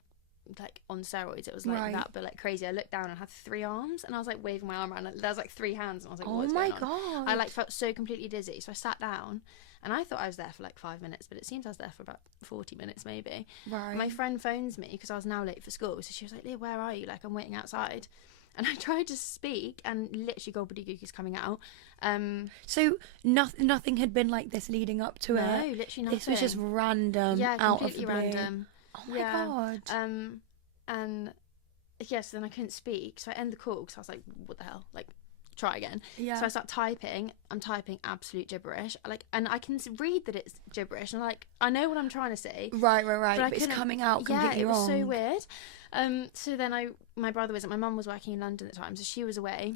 on steroids. It was like that, but like crazy. I looked down and I had 3 arms, and I was like waving my arm around. There was like 3 hands, and I was like, what's going on? Oh my god. I like felt so completely dizzy, so I sat down, and I thought I was there for like 5 minutes, but it seems I was there for about 40 minutes maybe. Right. My friend phones me because I was now late for school, so she was like, Leah, where are you? Like, I'm waiting outside. And I tried to speak, and literally gobbledygook is coming out. So nothing had been like this leading up to it? No, literally nothing. This was just random, out of the blue. Random. Oh my god. And yes, then I couldn't speak, so I end the call because I was like, what the hell? Like, try again. Yeah. So I start typing. I'm typing absolute gibberish. And I can read that it's gibberish, and like I know what I'm trying to say. Right. But it's coming out completely wrong. Yeah, it was so weird. So then my brother wasn't. My mum was working in London at the time, so she was away.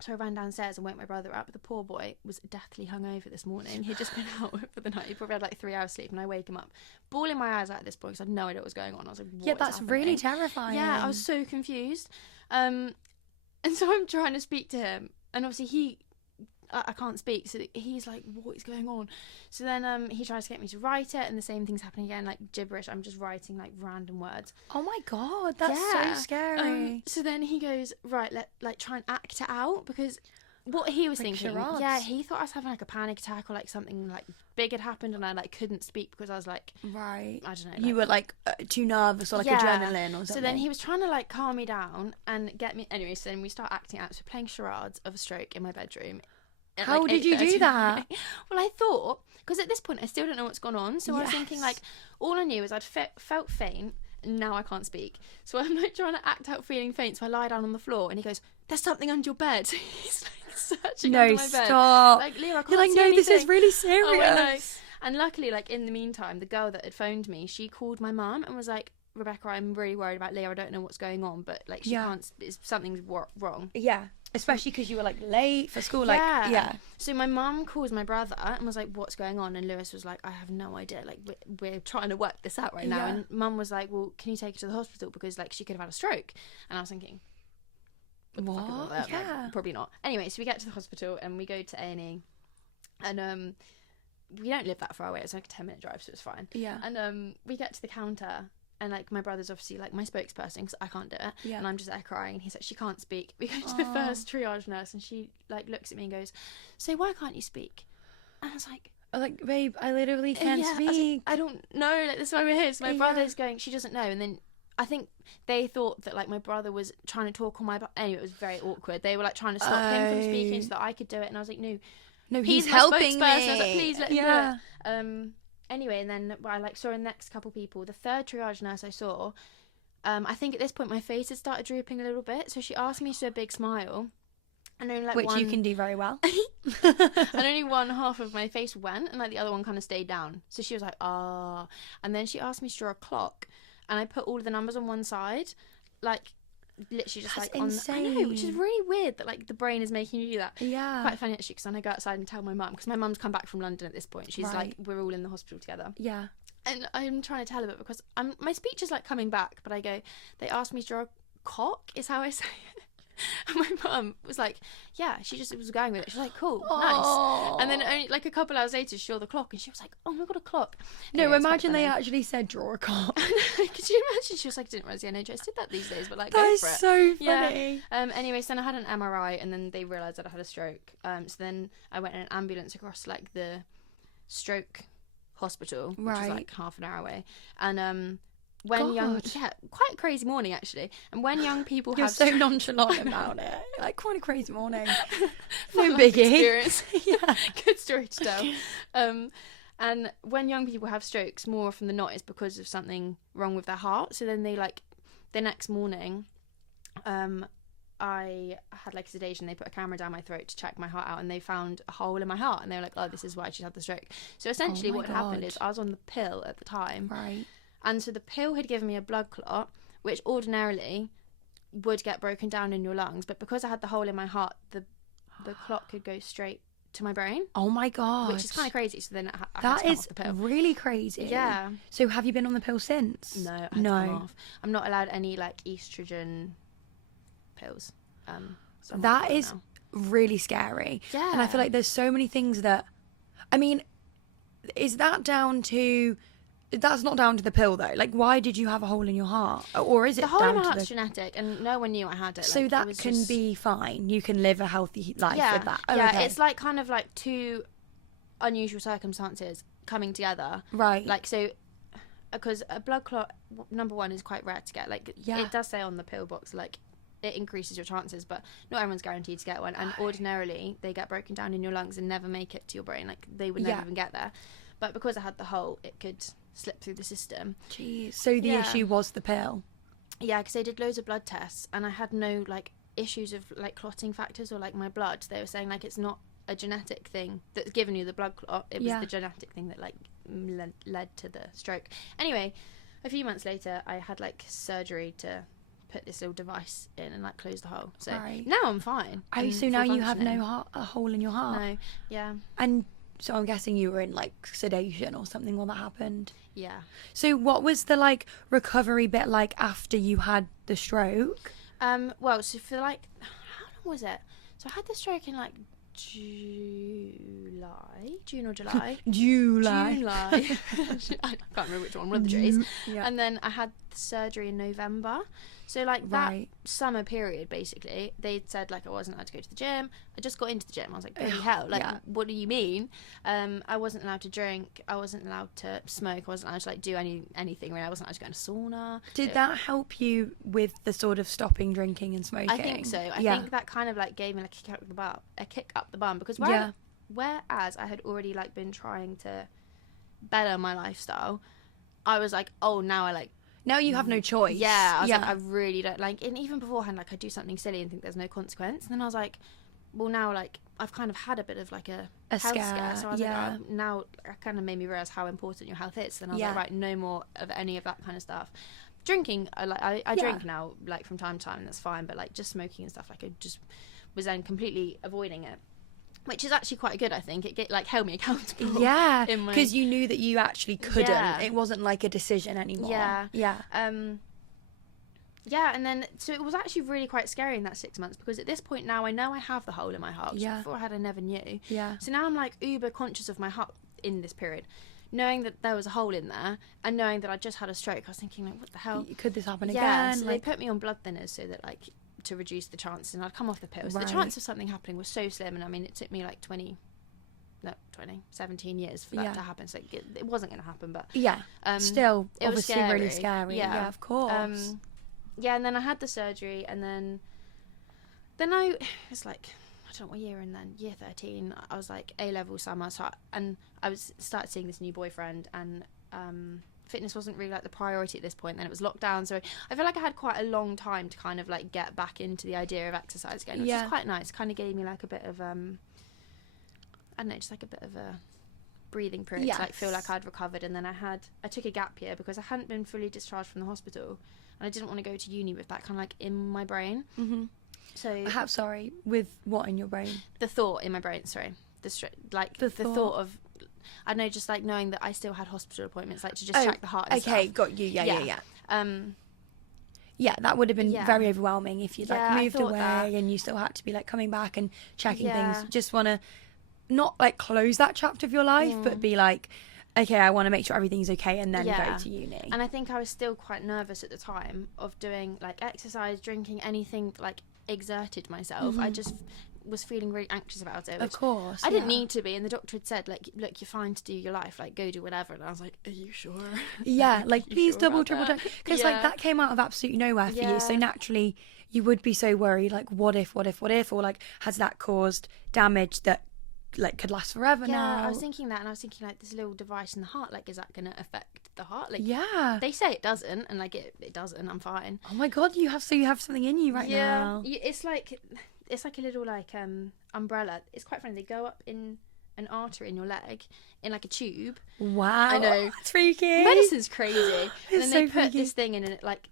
So I ran downstairs and woke my brother up. But the poor boy was deathly hungover this morning. He'd just been out for the night. He probably had like 3 hours sleep, and I wake him up, bawling my eyes out at this point because I had no idea what was going on. I was like, what that's happening? really terrifying. Yeah, I was so confused. And so I'm trying to speak to him, and obviously I can't speak, so he's like, what is going on? So then he tries to get me to write it, and the same thing's happening again, like gibberish. I'm just writing like random words. Oh my god, that's so scary. So then he goes, right, like try and act it out, because what he was thinking, charades. he thought I was having like a panic attack or like something like big had happened, and I like couldn't speak because I was like, right, I don't know, you were like too nervous or like adrenaline or something. So then he was trying to like calm me down and get me anyway. So then we start acting out. So we're playing charades of a stroke in my bedroom. How like did you do that? Well, I thought, because at this point I still don't know what's gone on, so I was thinking like, all I knew is I'd felt faint, and now I can't speak. So I'm like trying to act out feeling faint, so I lie down on the floor, and he goes, there's something under your bed. He's like searching under my bed. Stop. Like, Leah, I can't You're like, see no, anything. this is really serious. Oh, I know. And luckily, like in the meantime, the girl that had phoned me, she called my mum and was like, Rebecca, I'm really worried about Leah. I don't know what's going on, but like she can't. Something's wrong. Yeah. Especially because you were like late for school, like So my mum calls my brother and was like, "What's going on?" And Lewis was like, "I have no idea. Like we're trying to work this out right now." And Mum was like, "Well, can you take her to the hospital because like she could have had a stroke?" And I was thinking, "What? Yeah, like, probably not." Anyway, so we get to the hospital and we go to A&E, and we don't live that far away. It's like a 10-minute drive, so it's fine. Yeah. And we get to the counter. And like my brother's obviously like my spokesperson because I can't do it, and I'm just there crying. And he's like, she can't speak. We go to the first triage nurse, and she like looks at me and goes, "So why can't you speak?" And I was like, babe, I literally can't speak. I don't know. Like this is why we're here. So my brother's going, she doesn't know. And then I think they thought that like my brother was trying to talk on my. Anyway, it was very awkward. They were like trying to stop him from speaking so that I could do it, and I was like, no, he's helping me. I was like, please let him do it. Anyway, and then I like saw the next couple people. The third triage nurse I saw, I think at this point my face had started drooping a little bit. So she asked me to do a big smile, and only like which you can do very well. And only one half of my face went, and like the other one kind of stayed down. So she was like, ah. And then she asked me to draw a clock, and I put all of the numbers on one side, like literally just That's like on. insane. I know, which is really weird that like the brain is making you do that. Yeah. Quite funny actually, because I go outside and tell my mum, because my mum's come back from London at this point. She's like, we're all in the hospital together. Yeah. And I'm trying to tell her, but because my speech is like coming back, but I go, they asked me to draw a cock, is how I say it. And my mum was like, yeah, she just was going with it. She was like, cool, nice. And then only like a couple hours later, she saw the clock and she was like, oh my God, a clock. No, imagine they actually said draw a cock. Could you imagine? She was like, didn't realise the NHS did that these days, but like, that go is for it. so funny. Yeah. Anyway, so then I had an MRI and then they realised that I had a stroke. So then I went in an ambulance across like the stroke hospital, which was like half an hour away. And quite a crazy morning actually. And when young people You're have so nonchalant about it, like quite a crazy morning. No biggie. Experience. Yeah, good story to tell. And when young people have strokes, more often than not, it's because of something wrong with their heart. So then they like the next morning, I had like sedation. They put a camera down my throat to check my heart out, and they found a hole in my heart, and they were like, "Oh, this is why she's had the stroke." So essentially, what had happened is I was on the pill at the time, right? And so the pill had given me a blood clot, which ordinarily would get broken down in your lungs, but because I had the hole in my heart, the clot could go straight to my brain. Oh my God. Which is kind of crazy. So then I had to that come is off the pill. really crazy. Yeah. So have you been on the pill since? No, I had to come off. I'm not allowed any like estrogen pills. So that is really scary. Yeah. And I feel like there's so many things that, I mean, is that down to... That's not down to the pill though. Like, why did you have a hole in your heart, or is it the hole down in my to heart's genetic, and no one knew I had it. So like, that it can be fine. You can live a healthy life with that. Oh, yeah, okay. it's like kind of like two unusual circumstances coming together. Right. Like so, because a blood clot, number one, is quite rare to get. Like it does say on the pill box, like it increases your chances, but not everyone's guaranteed to get one. And ordinarily, they get broken down in your lungs and never make it to your brain. Like they would never even get there. But because I had the hole, it could slip through the system. Jeez. So the issue was the pill? Yeah, because they did loads of blood tests and I had no like issues of like clotting factors or like my blood. They were saying like it's not a genetic thing that's given you the blood clot. It was the genetic thing that like led to the stroke. Anyway, a few months later I had like surgery to put this little device in and like close the hole. So now I'm fine. Oh, so now you have a hole in your heart? No, yeah. And so I'm guessing you were in like sedation or something while that happened? Yeah. So what was the like recovery bit like after you had the stroke? Well, so for like, how long was it? So I had the stroke in like June or July. July. I can't remember which one of the J's. Yeah. And then I had the surgery in November. So like that summer period, basically, they'd said like I wasn't allowed to go to the gym. I just got into the gym. I was like, bloody hell, like what do you mean? I wasn't allowed to drink. I wasn't allowed to smoke. I wasn't allowed to like do anything really. I wasn't allowed to go in a sauna. Did that help you with the sort of stopping drinking and smoking? I think so. I think that kind of like gave me like a kick up the bum because whereas I had already like been trying to better my lifestyle, I was like, oh, now you have no choice. Yeah, I was like, I really don't like, and even beforehand, like I do something silly and think there's no consequence. And then I was like, well, now like I've kind of had a bit of like a health scare. So I was like, now it kind of made me realize how important your health is. And I was like, right, no more of any of that kind of stuff. Drinking, I drink now, like from time to time, and that's fine. But like just smoking and stuff, like I just was then completely avoiding it. Which is actually quite good, I think. It like held me accountable. Yeah, because you knew that you actually couldn't. Yeah. It wasn't like a decision anymore. Yeah. Yeah. Yeah, and then, so it was actually really quite scary in that 6 months, because at this point now I know I have the hole in my heart. Yeah. Before I never knew. Yeah. So now I'm like uber conscious of my heart in this period. Knowing that there was a hole in there, and knowing that I just had a stroke, I was thinking like, what the hell? Could this happen again? So they put me on blood thinners so that like, to reduce the chances, and I'd come off the pills. Right. The chance of something happening was so slim, and I mean it took me like 17 years for that to happen, so it wasn't going to happen, but still it was obviously really scary. Yeah, of course. And then I had the surgery, and then I was like, I don't know what year, and then year 13 I was like A-level summer, so I was started seeing this new boyfriend, and fitness wasn't really like the priority at this point. Then it was lockdown, so I feel like I had quite a long time to kind of like get back into the idea of exercise again, which is quite nice. Kind of gave me like a bit of I don't know, just like a bit of a breathing period to like feel like I'd recovered. And then I took a gap year because I hadn't been fully discharged from the hospital, and I didn't want to go to uni with that kind of like in my brain. So with what in your brain? The thought in my brain, sorry. The thought of I know, just like knowing that I still had hospital appointments, like to just check the heart and okay, stuff. got you. Yeah. Yeah, that would have been Yeah. very overwhelming if you'd like moved away that. and you still had to be like coming back and checking Yeah. things. Just want to not like close that chapter of your life, but be like, okay, I want to make sure everything's okay and then go to uni. And I think I was still quite nervous at the time of doing like exercise, drinking, anything like exerted myself. I just was feeling really anxious about it. Of course. I didn't need to be, and the doctor had said, like, look, you're fine to do your life, like, go do whatever. And I was like, are you sure? Yeah, like, please sure double, about triple that? check. Because, like, that came out of absolutely nowhere for you. So naturally, you would be so worried, like, what if? Or, like, has that caused damage that, like, could last forever now? I was thinking that, and I was thinking, like, this little device in the heart, like, is that going to affect the heart? Like, they say it doesn't, and, like, it doesn't. I'm fine. Oh, my God, you have something in you right now. Yeah, it's like a little, like, umbrella. It's quite funny. They go up in an artery in your leg in like a tube. Wow, I know, it's freaky. Medicine's crazy. And then they put freaky. this thing in, and it like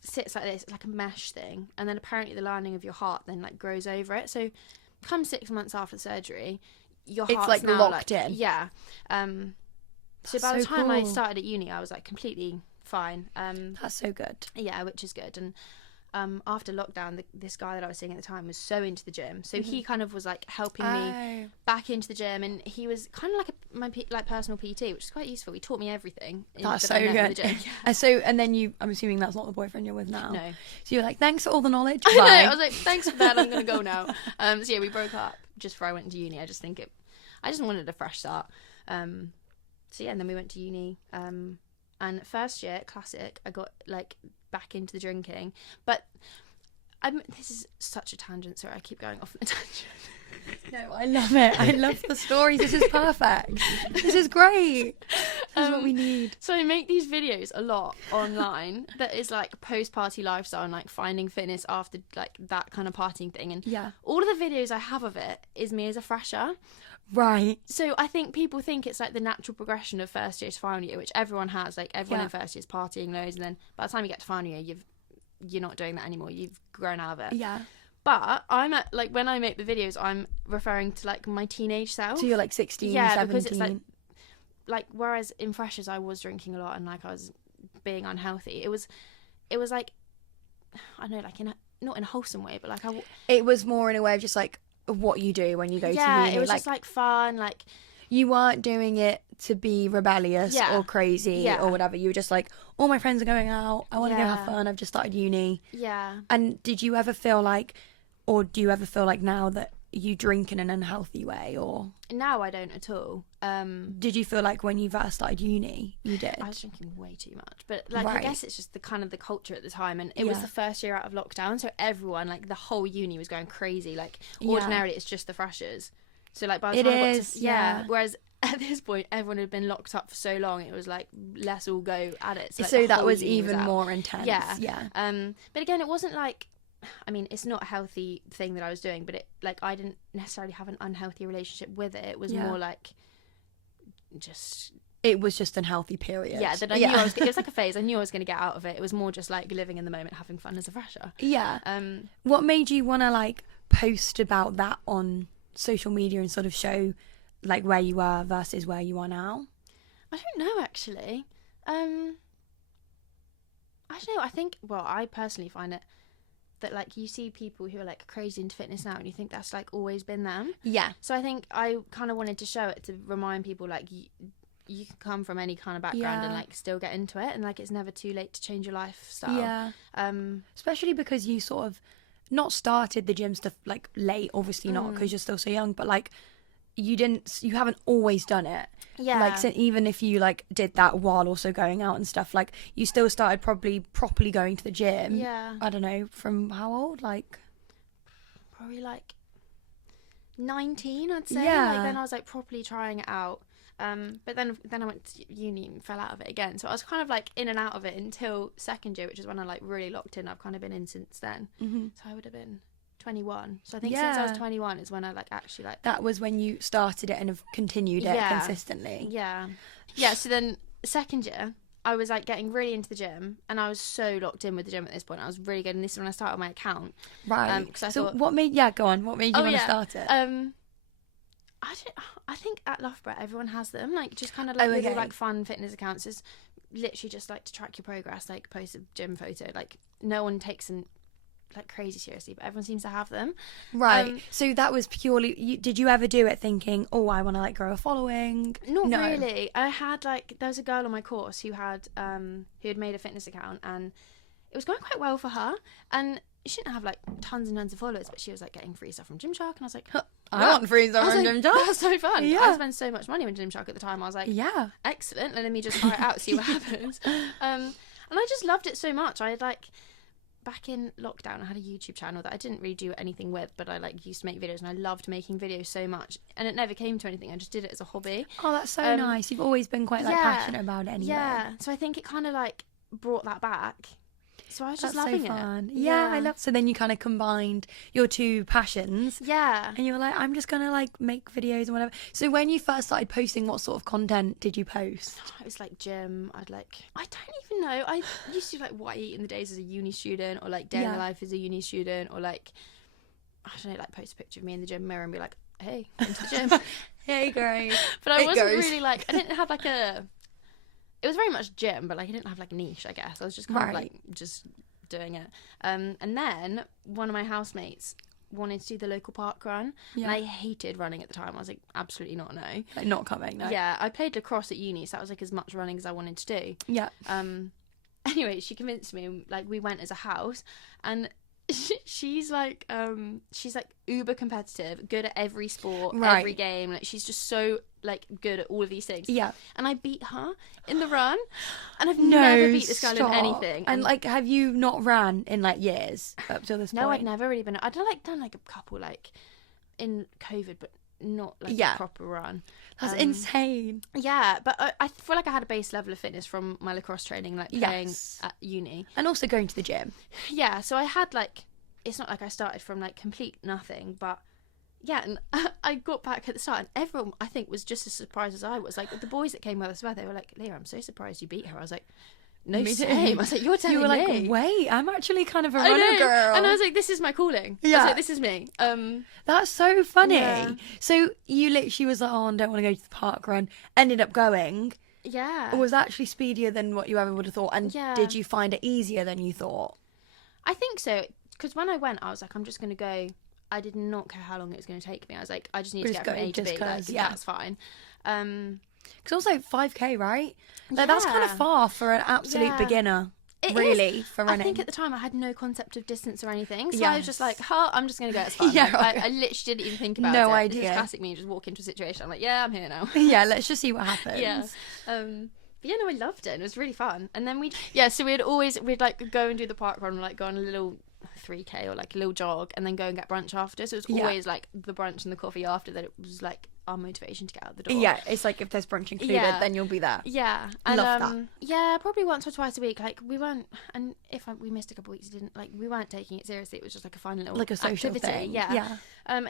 sits like this, like a mesh thing, and then apparently the lining of your heart then like grows over it. So come 6 months after the surgery, your heart's like now, locked like, in. Yeah. So by the so time I cool. started at uni, I was like completely fine. That's so good. Yeah, which is good. And after lockdown, this guy that I was seeing at the time was so into the gym, so he kind of was like helping me back into the gym, and he was kind of like my personal PT, which is quite useful. He taught me everything. That's that so I learned good. in the gym. So, and then I'm assuming that's not the boyfriend you're with now. No. So you're like, thanks for all the knowledge. I know. Bye. I was like, thanks for that. I'm gonna go now. So yeah, we broke up just before I went to uni. I just wanted a fresh start. So yeah, and then we went to uni. And first year, classic, I got like back into the drinking, but this is such a tangent. Sorry, I keep going off on a tangent. No, I love it. I love the stories. This is perfect. This is great. This is what we need. So I make these videos a lot online that is like post-party lifestyle and like finding fitness after like that kind of partying thing. And all of the videos I have of it is me as a fresher. Right. So I think people think it's like the natural progression of first year to final year, which everyone has. Like everyone in first year is partying loads, and then by the time you get to final year, you're not doing that anymore. You've grown out of it. Yeah. But I'm at, like, when I make the videos, I'm referring to like my teenage self. So you're like 16, yeah, 17. because it's like whereas in freshers I was drinking a lot and like I was being unhealthy. It was like, I don't know, like not in a wholesome way, but like it was more in a way of just like what you do when you go to uni. Yeah, it was like, just like fun, like. You weren't doing it to be rebellious or crazy or whatever. You were just like, all my friends are going out. I want to go have fun. I've just started uni. Yeah. And did you ever feel like, or do you ever feel like now that you drink in an unhealthy way, or? Now I don't at all. Did you feel like when you first started uni, you did? I was drinking way too much. But like, I guess it's just the kind of the culture at the time. And it was the first year out of lockdown. So everyone, like the whole uni was going crazy. Like ordinarily it's just the freshers. So like by the time I got to, whereas at this point everyone had been locked up for so long, it was like let's all go at it. So, like, so that was even more intense. Yeah. But again, it wasn't like, I mean, it's not a healthy thing that I was doing, but it like I didn't necessarily have an unhealthy relationship with it. It was more like just. It was just an unhealthy period. Yeah, that I knew it was like a phase. I knew I was going to get out of it. It was more just like living in the moment, having fun as a fresher. Yeah. What made you want to like post about that on social media and sort of show like where you were versus where you are now? I don't know, actually. I don't know. I think, well, I personally find it that like you see people who are like crazy into fitness now and you think that's like always been them. Yeah. So I think I kind of wanted to show it to remind people like you can come from any kind of background and like still get into it, and like it's never too late to change your lifestyle. Yeah. Especially because you sort of not started the gym stuff like late, obviously not because you're still so young, but like you haven't always done it. Yeah. Like, so even if you like did that while also going out and stuff, like you still started probably properly going to the gym. Yeah. I don't know, from how old? Like probably like 19, I'd say. Yeah. Like then I was like properly trying it out. But then I went to uni and fell out of it again. So I was kind of like in and out of it until second year, which is when I like really locked in. I've kind of been in since then. Mm-hmm. So I would have been 21. So I think since I was 21 is when I like actually like. That was when you started it and have continued it consistently. Yeah. Yeah. So then second year, I was like getting really into the gym, and I was so locked in with the gym at this point. I was really good. And this is when I started my account. Right. I so thought, what made? Yeah, go on. What made you want to start it? I think at Loughborough everyone has them, like just kind of like little like fun fitness accounts. It's literally just like to track your progress, like post a gym photo. Like no one takes them like crazy seriously, but everyone seems to have them. Right. So that was purely. Did you ever do it thinking, oh, I want to like grow a following? Not really. I had like there was a girl on my course who had made a fitness account, and it was going quite well for her. And she didn't have like tons and tons of followers, but she was like getting free stuff from Gymshark, and I was like, I want free stuff from Gymshark. That's so fun. Yeah. I spent so much money on Gymshark at the time. I was like, yeah, excellent. Let me just try it out, see what happens. And I just loved it so much. I had like. Back in lockdown, I had a YouTube channel that I didn't really do anything with, but I like used to make videos, and I loved making videos so much, and it never came to anything. I just did it as a hobby. Oh, that's so nice. You've always been quite like passionate about it anyway. Yeah, so I think it kind of like brought that back. So I was just loving it. Yeah, I love. So then you kind of combined your two passions. Yeah. And you were like, I'm just gonna like make videos and whatever. So when you first started posting, what sort of content did you post? It was like gym. I don't even know. I used to do like what I eat in the days as a uni student, or like day in the life as a uni student, or like I don't know, like post a picture of me in the gym mirror and be like, hey, into the gym. Hey, great. But I wasn't really like, I didn't have like a. It was very much gym, but like I didn't have like a niche, I guess. I was just kind of like just doing it. And then one of my housemates wanted to do the local park run, and I hated running at the time. I was like, absolutely not, no. Like not coming, no. Yeah, I played lacrosse at uni, so that was like as much running as I wanted to do. Yeah. Anyway, she convinced me. Like we went as a house, and she's like uber competitive, good at every sport, every game. Like she's just so like good at all of these things. Yeah. And I beat her in the run, and I've never beat this girl in anything. And like, have you not ran in like years up to this point? No, I'd never really been. I'd done like a couple like in COVID, but not like a proper run. That's insane. Yeah, but I feel like I had a base level of fitness from my lacrosse training, like playing at uni, and also going to the gym. Yeah, so I had like, it's not like I started from like complete nothing, but yeah, and I got back at the start, and everyone I think was just as surprised as I was. Like the boys that came with us, they were like, "Leah, I'm so surprised you beat her." I was like, "No, same." I was like, "You're telling me." You were like, "Wait, I'm actually kind of a runner girl," and I was like, "This is my calling." Yeah, I was like, "This is me." That's so funny. Yeah. So you literally was like, "Oh, I don't want to go to the park run." Ended up going. Yeah. It was actually speedier than what you ever would have thought. And did you find it easier than you thought? I think so, because when I went, I was like, I'm just going to go. I did not care how long it was going to take me. I was like, I just need to get from A to B. Like, that's fine. Because also 5K, right? Like, that's kind of far for an absolute beginner. It really is. For running. I think at the time I had no concept of distance or anything, so I was just like, I'm just going to go, it's fine. I literally didn't even think about it. No idea. This is classic me, just walk into a situation, I'm like, yeah, I'm here now. Yeah, let's just see what happens. Yeah. But yeah, no, I loved it. It was really fun. And then we'd like go and do the park run, like go on a little 3K or like a little jog, and then go and get brunch after. So it was always like the brunch and the coffee after that. It was like our motivation to get out the door. Yeah, it's like if there's brunch included, then you'll be there. Yeah, and, love that. Yeah, probably once or twice a week. Like we weren't, and if we missed a couple of weeks, we weren't taking it seriously. It was just like a fun little like a social activity. Thing. Yeah. And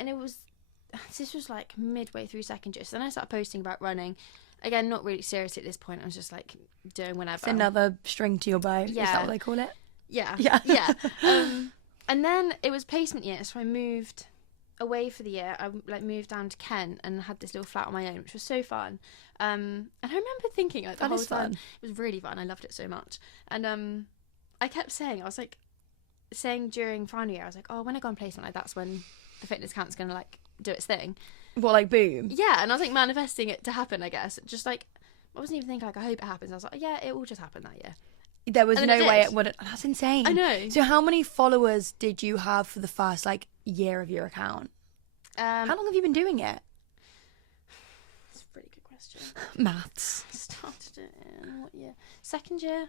this was like midway through second year. So then I started posting about running. Again, not really seriously at this point. I was just like doing whenever. It's another string to your bow. Yeah. Is that what they call it? Yeah. Yeah. And then it was placement year, so I moved away for the year. I like moved down to Kent and had this little flat on my own, which was so fun. And I remember thinking like the whole time, it was really fun. I loved it so much. And I kept saying, during final year, I was like, oh, when I go on placement, like that's when the fitness account's gonna like do its thing. What, like boom? Yeah, and I was like manifesting it to happen, I guess. Just like, I wasn't even thinking like, I hope it happens. I was like, oh, yeah, it will just happen that year. There was no way it wouldn't. That's insane. I know. So how many followers did you have for the first like year of your account? How long have you been doing it? That's a pretty good question. Maths. Started it in what year? Second year.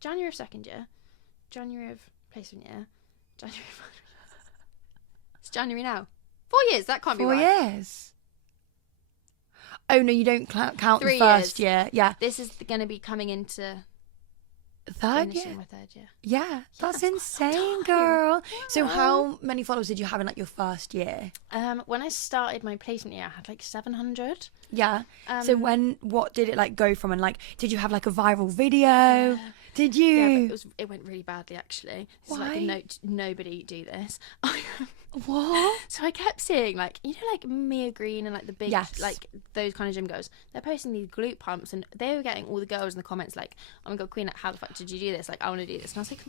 January of second year. January of placement year. It's January now. 4 years. That can't be right. 4 years. Oh no, you don't count 3 the first year. Yeah. This is going to be coming into third year. My third year. Yeah, that's insane, girl. So how many followers did you have in like your first year? When I started my placement year, I had like 700. Yeah. So what did it like go from, and like did you have like a viral video? Yeah. Did you? Yeah, but it went really badly actually. It's like a note, nobody do this. What? So I kept seeing, like, you know, like Mia Green and like the big, Yes. like those kind of gym girls. They're posting these glute pumps, and they were getting all the girls in the comments like, "Oh my god, Queen, how the fuck did you do this? Like, I want to do this." And I was like,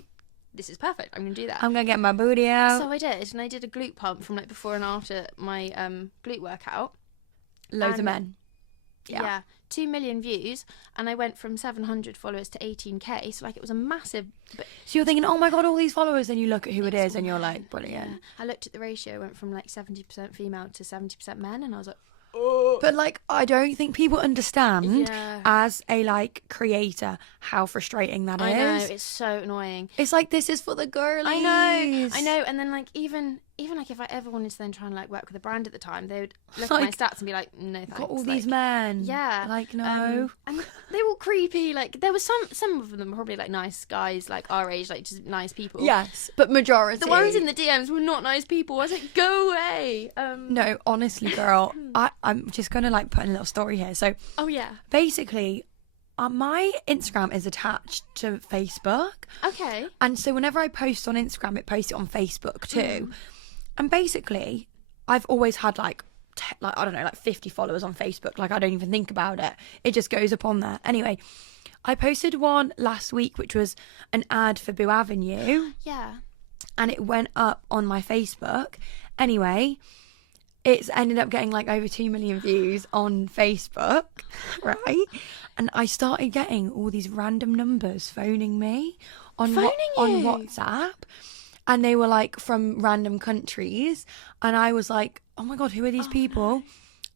"This is perfect. I'm gonna do that." I'm gonna get my booty out. So I did, and I did a glute pump from like before and after my glute workout. Loads of men. Yeah. 2 million views, and I went from 700 followers to 18k. So like it was a massive. So you're thinking, oh my god, all these followers. Then you look at who it is, and you're like, brilliant. Yeah. I looked at the ratio, went from like 70% female to 70% men, and I was like, But like, I don't think people understand as a like creator how frustrating that is. I know, it's so annoying. It's like, this is for the girlies. I know. And then like even like if I ever wanted to then try and like work with a brand at the time, they would look at my stats and be like, no thanks. Got all like, these men. Yeah. Like, no. And they were all creepy. Like there was some of them probably like nice guys, like our age, like just nice people. Yes, but majority. The ones in the DMs were not nice people. I was like, go away. No, honestly, girl, I'm just gonna like put in a little story here. So, oh yeah, basically, my Instagram is attached to Facebook. Okay. And so whenever I post on Instagram, it posts it on Facebook too. And basically, I've always had like I don't know, like 50 followers on Facebook. Like, I don't even think about it. It just goes up on there. Anyway, I posted one last week, which was an ad for Boo Avenue. Yeah. And it went up on my Facebook. Anyway, it's ended up getting like over 2 million views on Facebook, right? And I started getting all these random numbers phoning me on WhatsApp. And they were like from random countries. And I was like, oh my God, who are these people? No.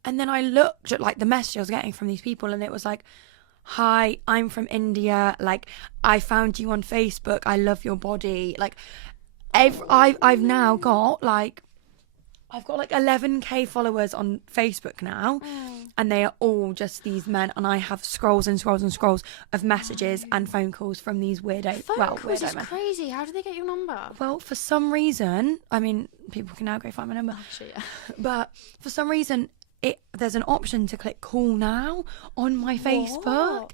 And then I looked at like the message I was getting from these people, and it was like, hi, I'm from India. Like, I found you on Facebook. I love your body. Like, I've now got like, I've got like 11k followers on Facebook now, and they are all just these men, and I have scrolls and scrolls and scrolls of messages and phone calls from these weirdo. Phone calls is crazy. How did they get your number? Well, for some reason, I mean, people can now go find my number. Actually, yeah. But for some reason, there's an option to click call now on my Facebook,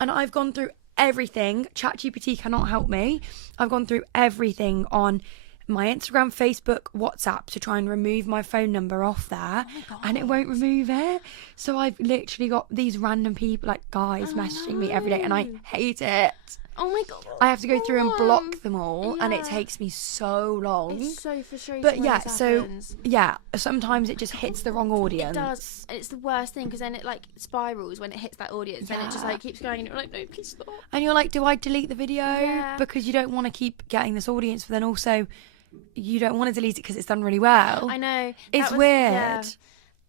and I've gone through everything. ChatGPT cannot help me. I've gone through everything on my Instagram, Facebook, WhatsApp to try and remove my phone number off there, and it won't remove it. So I've literally got these random people, like guys, messaging me every day, and I hate it. Oh my God. I have to go through and block them all, and it takes me so long. It's so frustrating. But yeah, sometimes it just hits the wrong audience. It does. It's the worst thing, because then it like spirals when it hits that audience, and it just like keeps going, and you're like, no, please stop. And you're like, do I delete the video? Yeah. Because you don't want to keep getting this audience, but then also you don't want to delete it because it's done really well. I know. It's weird. Yeah.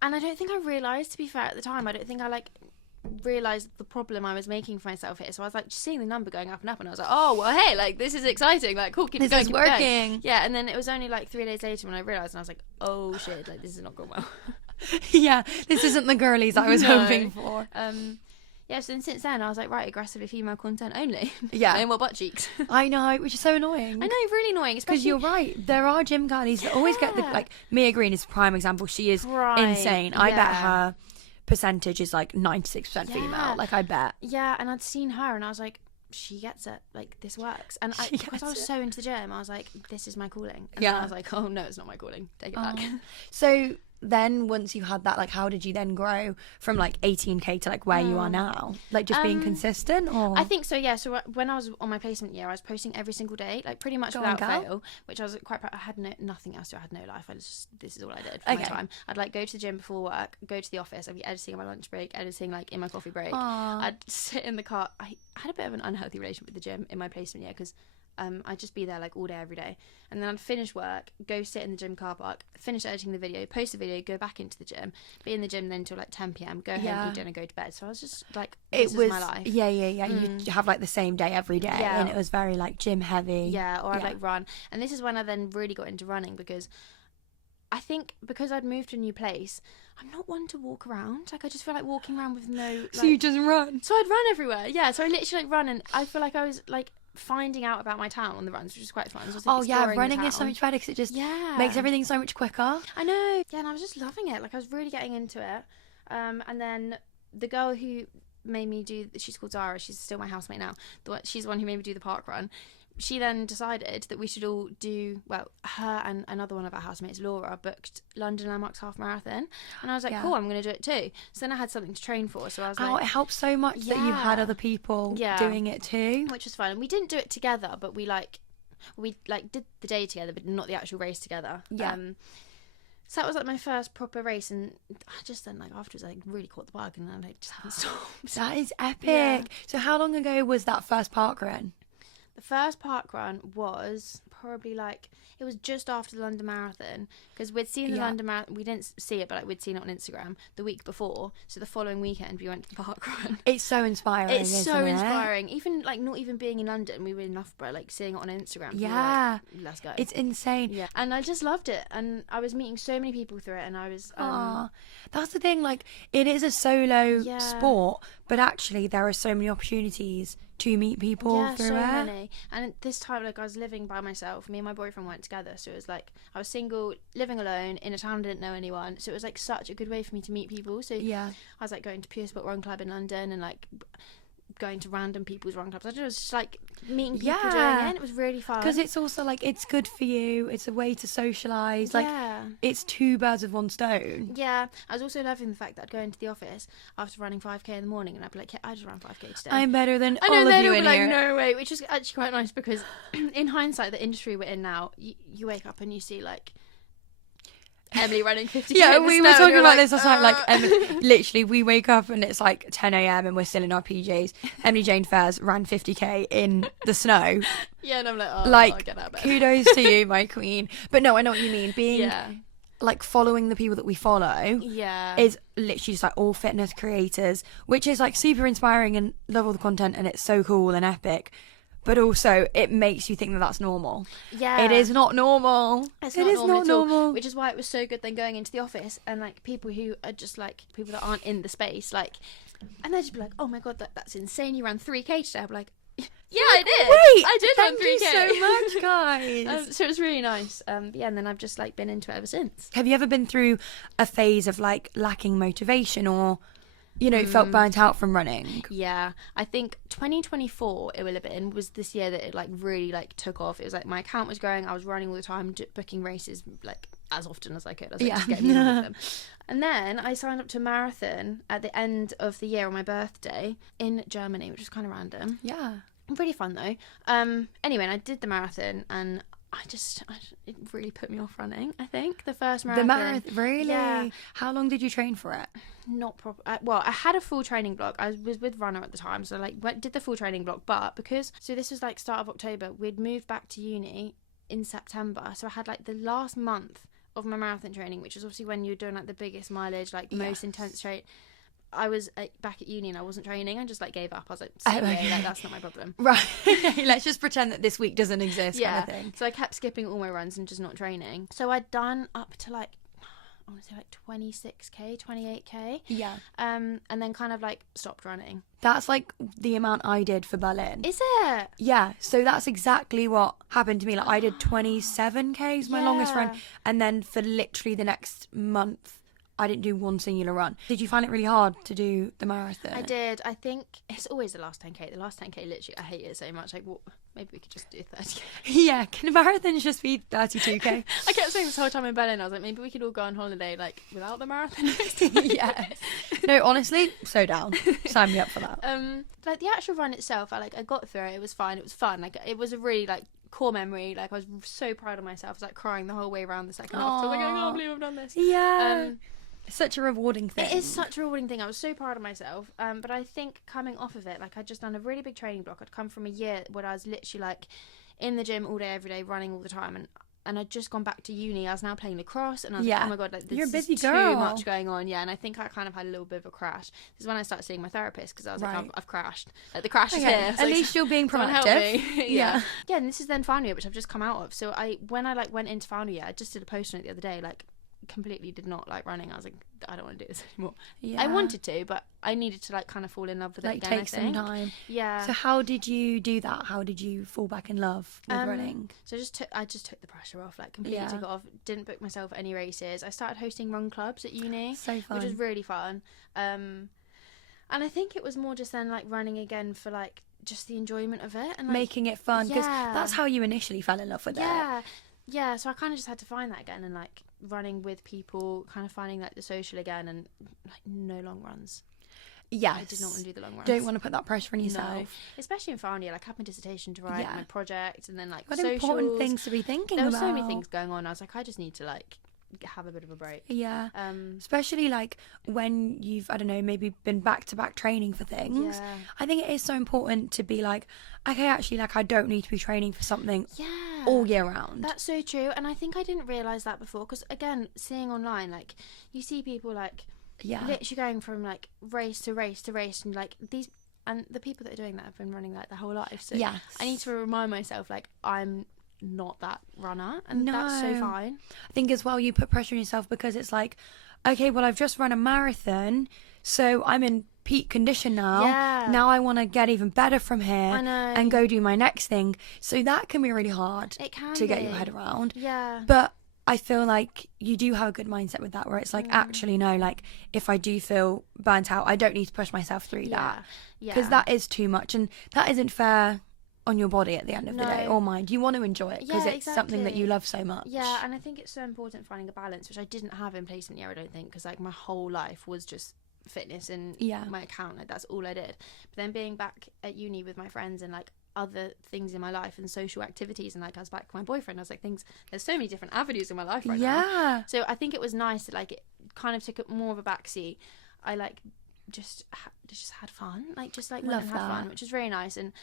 And I don't think I realised, to be fair, at the time, I don't think I like realised the problem I was making for myself here. So I was like just seeing the number going up, and I was like, oh well, hey, like this is exciting, like cool, keep this going, is keep working. Going. Yeah. And then it was only like 3 days later when I realised, and I was like, oh shit, like this is not going well. Yeah, this isn't the girlies I was hoping for. Yeah, so then since then I was like, right, aggressively female content only. Yeah. No more butt cheeks. I know, which is so annoying. I know, really annoying. Because you're right, there are gym girlies that always get the, like, Mia Green is a prime example. She is insane. I bet her percentage is like 96% female. Like, I bet. Yeah, and I'd seen her and I was like, she gets it. Like, this works. And because I was so into the gym, I was like, this is my calling. And then I was like, oh no, it's not my calling. Take it back. So then once you had that, like, how did you then grow from like 18k to like where you are now? Like, just being consistent? Or I think so, yeah. So when I was on my placement year, I was posting every single day, like pretty much without fail, which I was quite proud. I had nothing else to do. I had no life. This is all I did for my time. I'd like go to the gym before work, go to the office, I'd be editing on my lunch break, editing like in my coffee break. I'd sit in the car. I had a bit of an unhealthy relationship with the gym in my placement year, because I'd just be there like all day, every day. And then I'd finish work, go sit in the gym car park, finish editing the video, post the video, go back into the gym, be in the gym then until like 10 p.m, go home, eat dinner, go to bed. So I was just like, this is my life. Yeah. You have like the same day every day, and it was very like gym heavy. Yeah, or I'd like run. And this is when I then really got into running, because I think because I'd moved to a new place, I'm not one to walk around. Like, I just feel like walking around with no... Like... So you just run? So I'd run everywhere. Yeah, so I literally like run, and I feel like I was like finding out about my town on the runs, which is quite fun. Running is so much better because it just makes everything so much quicker. I know. Yeah, and I was just loving it. Like, I was really getting into it. And then the girl who made me do... She's called Zara. She's still my housemate now. She's the one who made me do the park run. she then decided that we should all do, well, her and another one of our housemates, Laura, booked London Landmarks half marathon, and I was like, cool, I'm going to do it too. So then I had something to train for, so I was like, it helps so much that you had other people doing it too, which was fun. And we didn't do it together, but we did the day together, but not the actual race together. So that was like my first proper race, and I just then like afterwards I really caught the bug, and I just haven't stopped. That is epic. So how long ago was that first park run? The first park run was probably like, it was just after the London Marathon, because we'd seen the London Marathon, we didn't see it, but like we'd seen it on Instagram the week before, so the following weekend we went to the park run. It's so inspiring, isn't it? Even like not even being in London, we were in Loughborough, like seeing it on Instagram. Yeah. We were like, let's go. It's insane. Yeah. And I just loved it, and I was meeting so many people through it, and I was... that's the thing, like, it is a solo sport, but actually there are so many opportunities to meet people through it. Many. And at this time, like, I was living by myself. Me and my boyfriend weren't together, so it was like I was single, living alone in a town I didn't know anyone. So it was like such a good way for me to meet people. So I was like going to Pure Sport Run Club in London, and like going to random people's run clubs. I don't know, it was just like meeting people doing it, and it was really fun. Because it's also like, it's good for you. It's a way to socialise. Like, it's two birds with one stone. Yeah. I was also loving the fact that I'd go into the office after running 5k in the morning, and I'd be like, yeah, I just ran 5k today. I'm better than all of you in like, here. No way, which is actually quite nice, because in hindsight, the industry we're in now, you wake up and you see like Emily running 50k. Yeah, we were talking about this last night. Like, Emily, literally, we wake up and it's like 10 a.m. and we're still in our PJs. Emily Jane Fairs ran 50k in the snow. Yeah, and I'm like, oh, like, I'll get out of bed. Kudos to you, my queen. But no, I know what you mean. Being like following the people that we follow is literally just like all fitness creators, which is like super inspiring, and love all the content, and it's so cool and epic. But also, it makes you think that that's normal. Yeah. It is not normal. It is not normal. Which is why it was so good then going into the office, and like people who are just like people that aren't in the space, like, and they'd just be like, oh my God, that's insane. You ran 3k today. I'm like, yeah, I did. Wait, I did run 3k. Thank you so much, guys. So it was really nice. Yeah, and then I've just like been into it ever since. Have you ever been through a phase of like lacking motivation, or felt burnt out from running? Yeah, I think 2024 it will have been, was this year that it like really like took off. It was like my account was growing, I was running all the time, booking races like as often as I could. I was like, just getting in with them. And then I signed up to a marathon at the end of the year on my birthday in Germany, which was kind of random. Yeah. Pretty fun though. Anyway, and I did the marathon, and it really put me off running, I think, the first marathon. The marathon, really? Yeah. How long did you train for it? Not proper. Well, I had a full training block. I was with Runner at the time, so like did the full training block. But so this was like start of October, we'd moved back to uni in September, so I had like the last month of my marathon training, which was obviously when you're doing like the biggest mileage, like the most intense training. I was back at uni and I wasn't training. I just like gave up. I was like, like, that's not my problem. Right. Let's just pretend that this week doesn't exist. Yeah. Kind of thing. So I kept skipping all my runs and just not training. So I'd done up to like, I want to say like 26k, 28k. Yeah. And then kind of like stopped running. That's like the amount I did for Berlin. Is it? Yeah. So that's exactly what happened to me. Like I did 27k is my longest run, and then for literally the next month, I didn't do one singular run. Did you find it really hard to do the marathon? I did. I think it's always the last 10k. The last 10k, literally, I hate it so much. Like, maybe we could just do 30k. Yeah, can marathons just be 32k? I kept saying this whole time in Berlin, I was like, maybe we could all go on holiday, like, without the marathon. Yes. No, honestly, so down. Sign me up for that. Like, the actual run itself, I got through it. It was fine. It was fun. Like, it was a really, like, core memory. Like, I was so proud of myself. I was, like, crying the whole way around the second half. So I was like, I can't believe I've done this. Yeah. Such a rewarding thing. It is such a rewarding thing. I was so proud of myself. But I think coming off of it, like I'd just done a really big training block. I'd come from a year where I was literally like in the gym all day, every day, running all the time, and I'd just gone back to uni. I was now playing lacrosse, and I was like, oh my God, like, this You're a busy is girl. too much going on. Yeah, and I think I kind of had a little bit of a crash. This is when I started seeing my therapist, because I was like, I've crashed. Like, the crash is here. At least you're being someone help proactive. me. Yeah, and this is then final year, which I've just come out of. So when I like went into final year, I just did a post on it the other day, like, completely did not like running. I was like, I don't want to do this anymore. Yeah. I wanted to, but I needed to like kind of fall in love with it again. Take some time. Yeah. So how did you do that? How did you fall back in love with running? So I just took the pressure off, like completely took it off. Didn't book myself any races. I started hosting run clubs at uni, so fun, which was really fun. And I think it was more just then like running again for like just the enjoyment of it and like, making it fun, because that's how you initially fell in love with it. Yeah, so I kind of just had to find that again, and like running with people, kind of finding like the social again, and like no long runs. Yes. I did not want to do the long runs. Don't want to put that pressure on yourself. No. Especially in final year, like I had my dissertation to write, my project, and then like what socials. important things to be thinking about. There were so many things going on. I was like, I just need to like have a bit of a break. Yeah. Especially like when you've, I don't know, maybe been back-to-back training for things. Yeah. I think it is so important to be like, okay, actually, like I don't need to be training for something all year round. That's so true. And I think I didn't realise that before, because again, seeing online, like you see people like literally going from like race to race to race, and like these, and the people that are doing that have been running like their whole life. So I need to remind myself like I'm not that runner, and that's so fine. I think as well you put pressure on yourself, because it's like, okay, well I've just run a marathon, so I'm in peak condition now. Now I want to get even better from here and go do my next thing. So that can be really hard to get your head around. But I feel like you do have a good mindset with that, where it's like, actually no, like if I do feel burnt out, I don't need to push myself through that, because that is too much, and that isn't fair on your body at the end of the day, or mind. You want to enjoy it because it's something that you love so much. Yeah, and I think it's so important finding a balance, which I didn't have in placement year, I don't think, because like my whole life was just fitness and my account, like that's all I did. But then being back at uni with my friends and like other things in my life and social activities, and like I was back with my boyfriend, I was like, there's so many different avenues in my life right now. So I think it was nice that like it kind of took up more of a backseat. I like just had fun, like just like went and had fun, which is very nice. And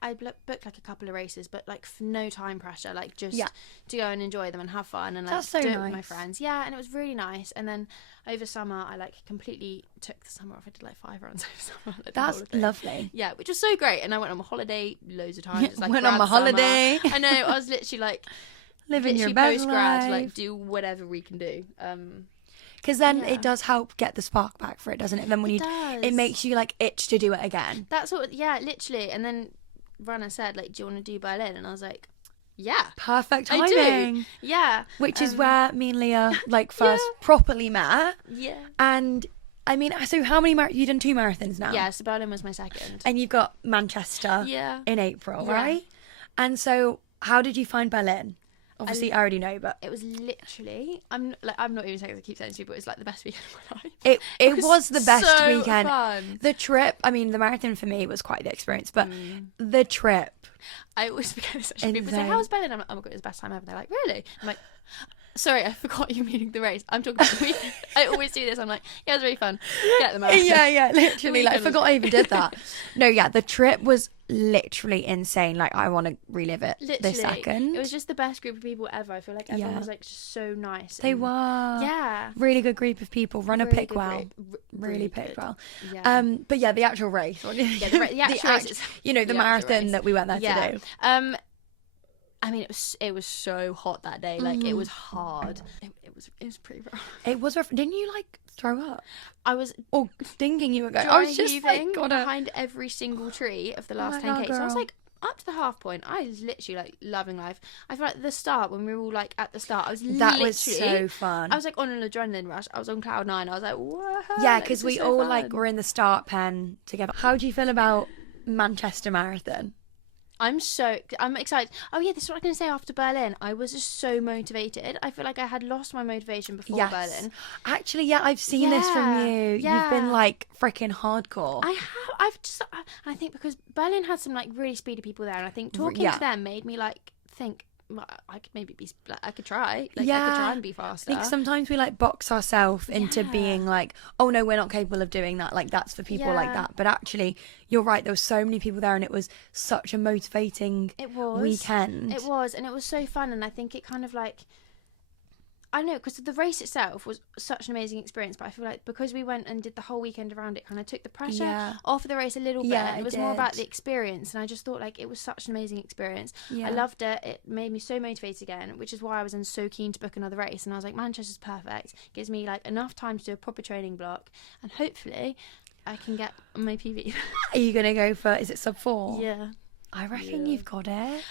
I booked like a couple of races, but like for no time pressure, like just to go and enjoy them and have fun and like do it with my friends. Yeah, and it was really nice. And then over summer, I like completely took the summer off. I did like 5 runs over summer. Like, that's lovely. Yeah, which was so great. And I went on a holiday loads of times. Just, like, went on my holiday. I know. I was literally like living your best post-grad, life. like do whatever we can do. Because then it does help get the spark back for it, doesn't it? Then when it makes you like itch to do it again. That's what, literally. And then runner said, like, do you want to do Berlin? And I was like, yeah, perfect timing. I do. Yeah, which is where me and Leah like first properly met. Yeah. And I mean, so how many you've done 2 marathons now? Yeah, so Berlin was my second, and you've got Manchester in April, right? And so how did you find Berlin? Obviously, I already know, but it was literally, I'm not even saying, I keep saying to people, it was like the best weekend of my life. It was the best so weekend. Fun. The trip, I mean, the marathon for me was quite the experience, but the trip. I always forget this actually. People say, how was Berlin? I'm like, oh my God, it was the best time ever. They're like, really? I'm like, sorry, I forgot you meaning the race. I'm talking about the weekend. I always do this. I'm like, yeah, it was really fun. Get the marathon. Yeah, literally. Like, I forgot I even did that. No, the trip was literally insane. Like, I want to relive it this second. It was just the best group of people ever. I feel like everyone was like so nice. They were. Yeah. Really good group of people. Runner really picked well. Really picked well. Yeah. But the actual race. The actual race. You know, the marathon that we went there to do. I mean, it was so hot that day. Like, it was hard. It was pretty rough. It was rough. Didn't you, like, throw up? I was... Or thinking you were going... I was just, like, behind every single tree of the last 10K. So I was, like, up to the half point, I was literally, like, loving life. I feel like the start, when we were all, like, at the start, I was that was so fun. I was, like, on an adrenaline rush. I was on cloud 9. I was like, whoa. Yeah, because we all, like, were in the start pen together. How do you feel about Manchester Marathon? I'm excited. Oh yeah, this is what I'm going to say after Berlin. I was just so motivated. I feel like I had lost my motivation before Berlin. Actually, I've seen this from you. Yeah. You've been like freaking hardcore. I have. I think because Berlin had some like really speedy people there, and I think talking to them made me like think, well, I could maybe I could try. Like, I could try and be faster. I think sometimes we like box ourselves into being like, oh no, we're not capable of doing that. Like that's for people like that. But actually, you're right. There were so many people there, and it was such a motivating weekend. It was, and it was so fun. And I think it kind of like, I don't know, because the race itself was such an amazing experience, but I feel like because we went and did the whole weekend around it, kind of took the pressure off of the race a little bit. It was more about the experience, and I just thought like it was such an amazing experience. I loved it. It made me so motivated again, which is why I was so keen to book another race. And I was like, Manchester's perfect. Gives me like enough time to do a proper training block, and hopefully I can get my PB. Are you gonna go for? Is it sub 4? Yeah. I reckon you've got it.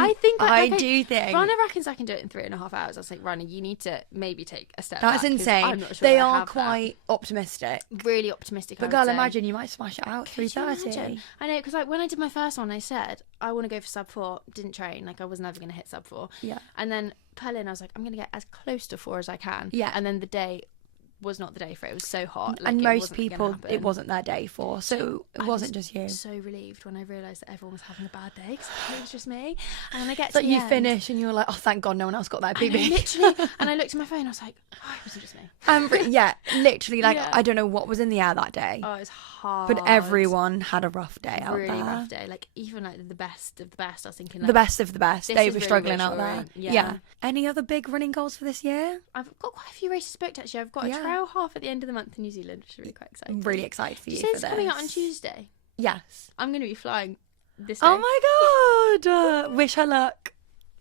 I do think Rana reckons I can do it in 3.5 hours. I was like, Rana, you need to maybe take a step that's back, insane. I'm not sure they I are have quite optimistic, really optimistic. but girl, imagine you might smash it out 3:30. I know, because like when I did my first one, I said I want to go for sub 4. Didn't train, like I was never going to hit sub 4. Yeah. And then Berlin, I was like, I'm going to get as close to 4 as I can. Yeah. And then the day was not the day for it. It was so hot. And most people, it wasn't their day for, so it wasn't just you. So relieved when I realised that everyone was having a bad day, because it was just me. And then I get to like the you end, finish and you were like, oh, thank God no one else got that I know, PB. literally. And I looked at my phone, I was like, oh, it wasn't just me. Yeah, literally, like, Yeah. I don't know what was in the air that day. Oh, it was hard. But everyone had a rough day out really there. rough day. Like even like the best of the best. I was thinking like, The best of the best. this They is were really struggling out there. reassuring. Yeah. Yeah. Any other big running goals for this year? I've got quite a few races booked actually. I've got a Yeah. trail half at the end of the month in New Zealand, which is really quite exciting. I'm really excited for She you says for it's this. coming out on Tuesday. Yes. I'm going to be flying this day. Oh my God. Wish her luck.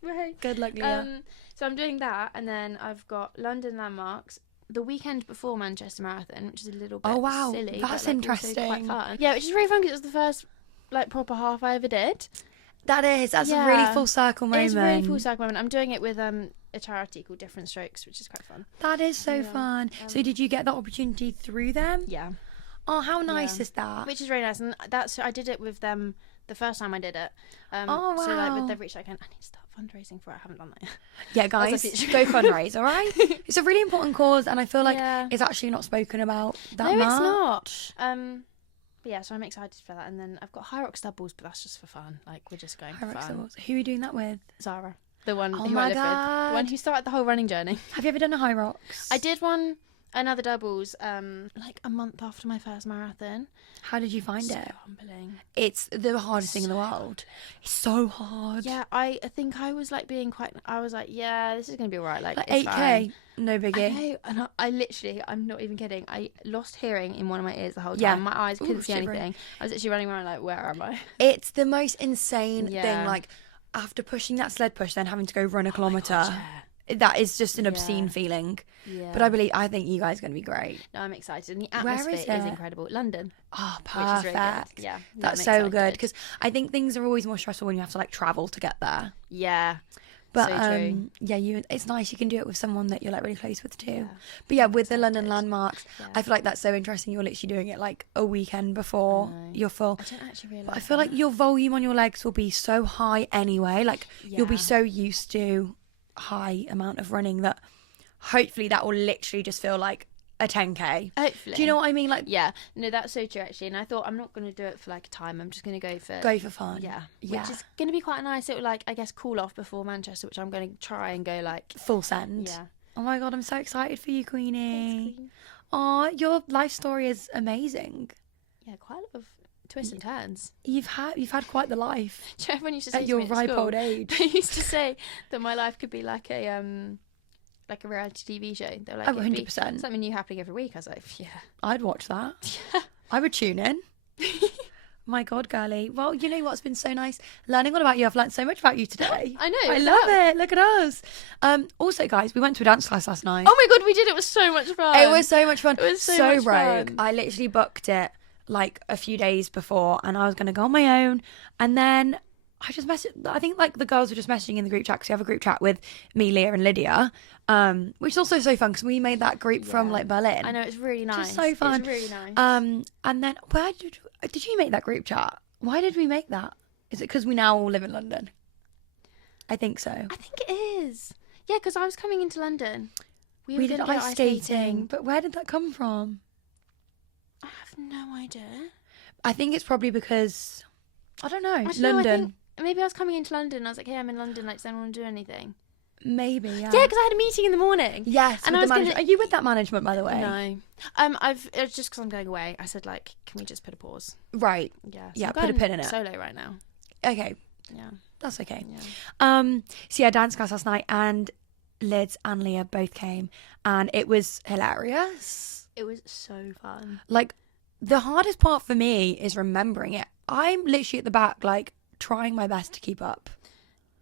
Right. Good luck, Leah. So I'm doing that, and then I've got London landmarks the weekend before Manchester Marathon, which is a little bit Oh, wow. silly. That's but, like, also interesting. quite fun. Yeah, which is really fun because it was the first like proper half I ever did. That's a Yeah. really full circle moment. It's really full circle moment. I'm doing it with a charity called Different Strokes, which is quite fun. That is so Yeah. fun. So did you get that opportunity through them? Yeah. Oh, how nice Yeah. is that? Which is really nice, and I did it with them the first time I did it. Oh, So like wow. with they've reached out again, I need to start fundraising for it. I haven't done that yet. Yeah, guys, That's a future. go fundraise, all right? It's a really important cause, and I feel like Yeah. it's actually not spoken about that No, much. it's not. But yeah, so I'm excited for that, and then I've got High Rocks doubles, but that's just for fun. Like we're just going for High Rocks fun. doubles. Who are you doing that with? Zara, the one Oh who my I live with, God. the one who started the whole running journey. Have you ever done a High Rocks? I did another doubles, like a month after my first marathon. How did you find So it? humbling. It's the hardest thing in the world. It's so hard. Yeah, I think I was like I was like, yeah, this is gonna be alright. Like Like it's 8K, fine. no I biggie. know, and I literally, I'm not even kidding. I lost hearing in one of my ears the whole time. Yeah. My eyes couldn't Ooh, see shivering. anything. I was actually running around like, where am I? It's the most insane thing. Yeah. Like after pushing that sled push, then having to go run a kilometre. God, That is just an obscene Yeah. feeling. yeah. But I think you guys are going to be great. No, I'm excited. And the Where atmosphere is is it? incredible. London, Oh, which is really perfect. good. Yeah, That's I'm so excited. good because I think things are always more stressful when you have to like travel to get there. Yeah, But so true. yeah, it's nice you can do it with someone that you're like really close with too. Yeah. But yeah, with the Excited. London landmarks, Yeah. I feel like that's so interesting. You're literally doing it like a weekend before I know. you're full. I don't actually realise. But I feel like your volume on your legs will be so high anyway. Like you'll be Yeah. so used to high amount of running that hopefully that will literally just feel like a 10K. Hopefully. Do you know what I mean? Like Yeah, no, that's so true actually. And I thought I'm not going to do it for like a time. I'm just going to go for fun. Yeah, Yeah. which is going to be quite a nice little like I guess cool off before Manchester, which I'm going to try and go like Full send. yeah. Oh my God, I'm so excited for you, Queenie. Thanks, Queen. Oh, your life story is amazing. Yeah, quite a lot of twists and turns. You've had quite the life Do you know, everyone used to say at to your me at ripe school, old age. they used to say that my life could be like a reality TV show. They were like, Oh, it'd be 100%. something new happening every week. I was like, yeah. I'd watch that. I would tune in. My God, girly. Well, you know what's been so nice? Learning all about you. I've learned so much about you today. I know. I love it. Look at us. Also, guys, we went to a dance class last night. Oh my God, we did. It was so much fun. It was so much fun. It was so much rogue. fun. I literally booked it like a few days before and I was going to go on my own. And then I just messaged, I think like the girls were just messaging in the group chat because we have a group chat with me, Leah and Lydia, which is also so fun because we made that group from like Berlin. I know, it's really nice. Just so fun. It's really nice. And then where did you make that group chat? Why did we make that? Is it because we now all live in London? I think so. I think it is. Yeah, because I was coming into London. We were did gonna go ice skating, but where did that come from? I have no idea. I think it's probably because I don't know. I don't know, I London. think maybe I was coming into London and I was like, hey, I'm in London. Like, does anyone want to do anything? Maybe, yeah. Yeah, because I had a meeting in the morning. Yes, And with I the was gonna- management. Are you with that management, by the way? No. It's just because I'm going away. I said, like, can we just put a pause? Right. Yeah. Yeah, I'm put a going pin in it. Solo right now. Okay, Yeah. that's okay. Yeah. So yeah, dance class last night, and Liz and Leah both came, and it was hilarious. It was so fun. Like, the hardest part for me is remembering it. I'm literally at the back, like, trying my best to keep up.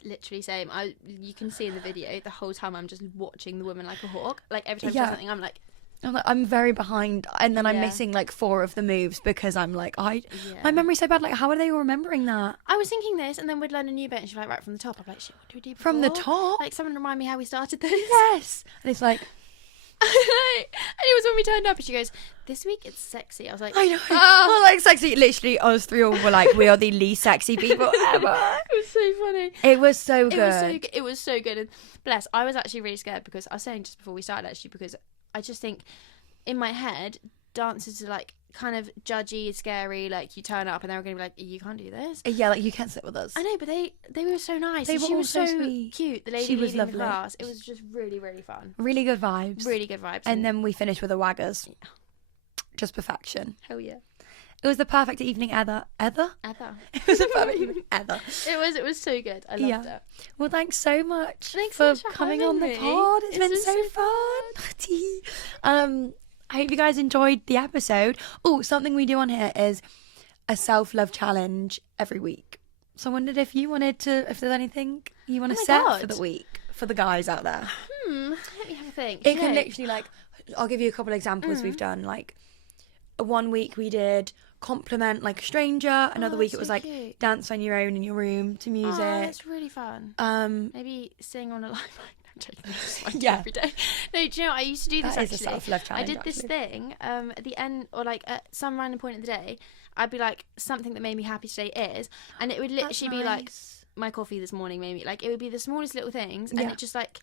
Literally same. You can see in the video the whole time I'm just watching the woman like a hawk. Like every time she Yeah. does something, I'm like, I'm very behind, and then I'm missing like 4 of the moves because I'm like, my memory's so bad. Like, how are they all remembering that? I was thinking this, and then we'd learn a new bit, and she'd be like, right from the top. I'm like, shit, what do we do before? From the top? Like, someone remind me how we started this. Yes. And it's like, and it was when we turned up, and she goes, this week it's sexy. I was like, I know. Well, like sexy. Literally, us 3 all were like, we are the least sexy people ever. It was so funny. It was so good. It was so good. And bless, I was actually really scared because I was saying just before we started, actually, because I just think in my head, dancers are like kind of judgy, scary. Like, you turn up and they're going to be like, you can't do this. Yeah, like, you can't sit with us. I know, but they were so nice. They were she was so so sweet. cute. The lady She was leading lovely. the class. It was just really, really fun. Really good vibes. Really good vibes. And then we finished with a waggers. Just perfection. Hell yeah. It was the perfect evening ever. Ever. It was the perfect evening ever. It was so good. I loved it. Well, thanks so much for coming having on the me. pod. It's been so fun. I hope you guys enjoyed the episode. Oh, something we do on here is a self-love challenge every week. So I wondered if you wanted to, if there's anything you want to set for the week for the guys out there. Let me have a think. It can literally, like, I'll give you a couple of examples we've done. Like, one week we did compliment like a stranger. Another week it was like cute. Dance on your own in your room to music. Oh, that's really fun. Maybe sing on a live mic. Every day. No, do you know, I used to do this that actually. Is a self-love challenge, I did this thing at the end, or like at some random point of the day, I'd be like, something that made me happy today is, and it would literally be like, my coffee this morning made me, like, it would be the smallest little things, and it just like,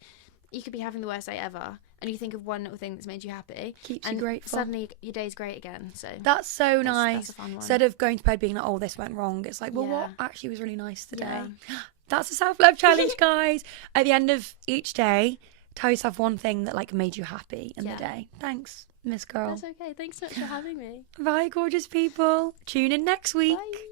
you could be having the worst day ever, and you think of one little thing that's made you happy, keeps you grateful. Suddenly your day's great again. So that's so nice. That's a fun one. Instead of going to bed being like, oh, this went wrong, it's like, well, what actually was really nice today? Yeah. That's a self-love challenge, guys. At the end of each day, tell yourself one thing that like made you happy in the day. Thanks, Miss Girl. That's okay. Thanks so much for having me. Bye, gorgeous people. Tune in next week. Bye.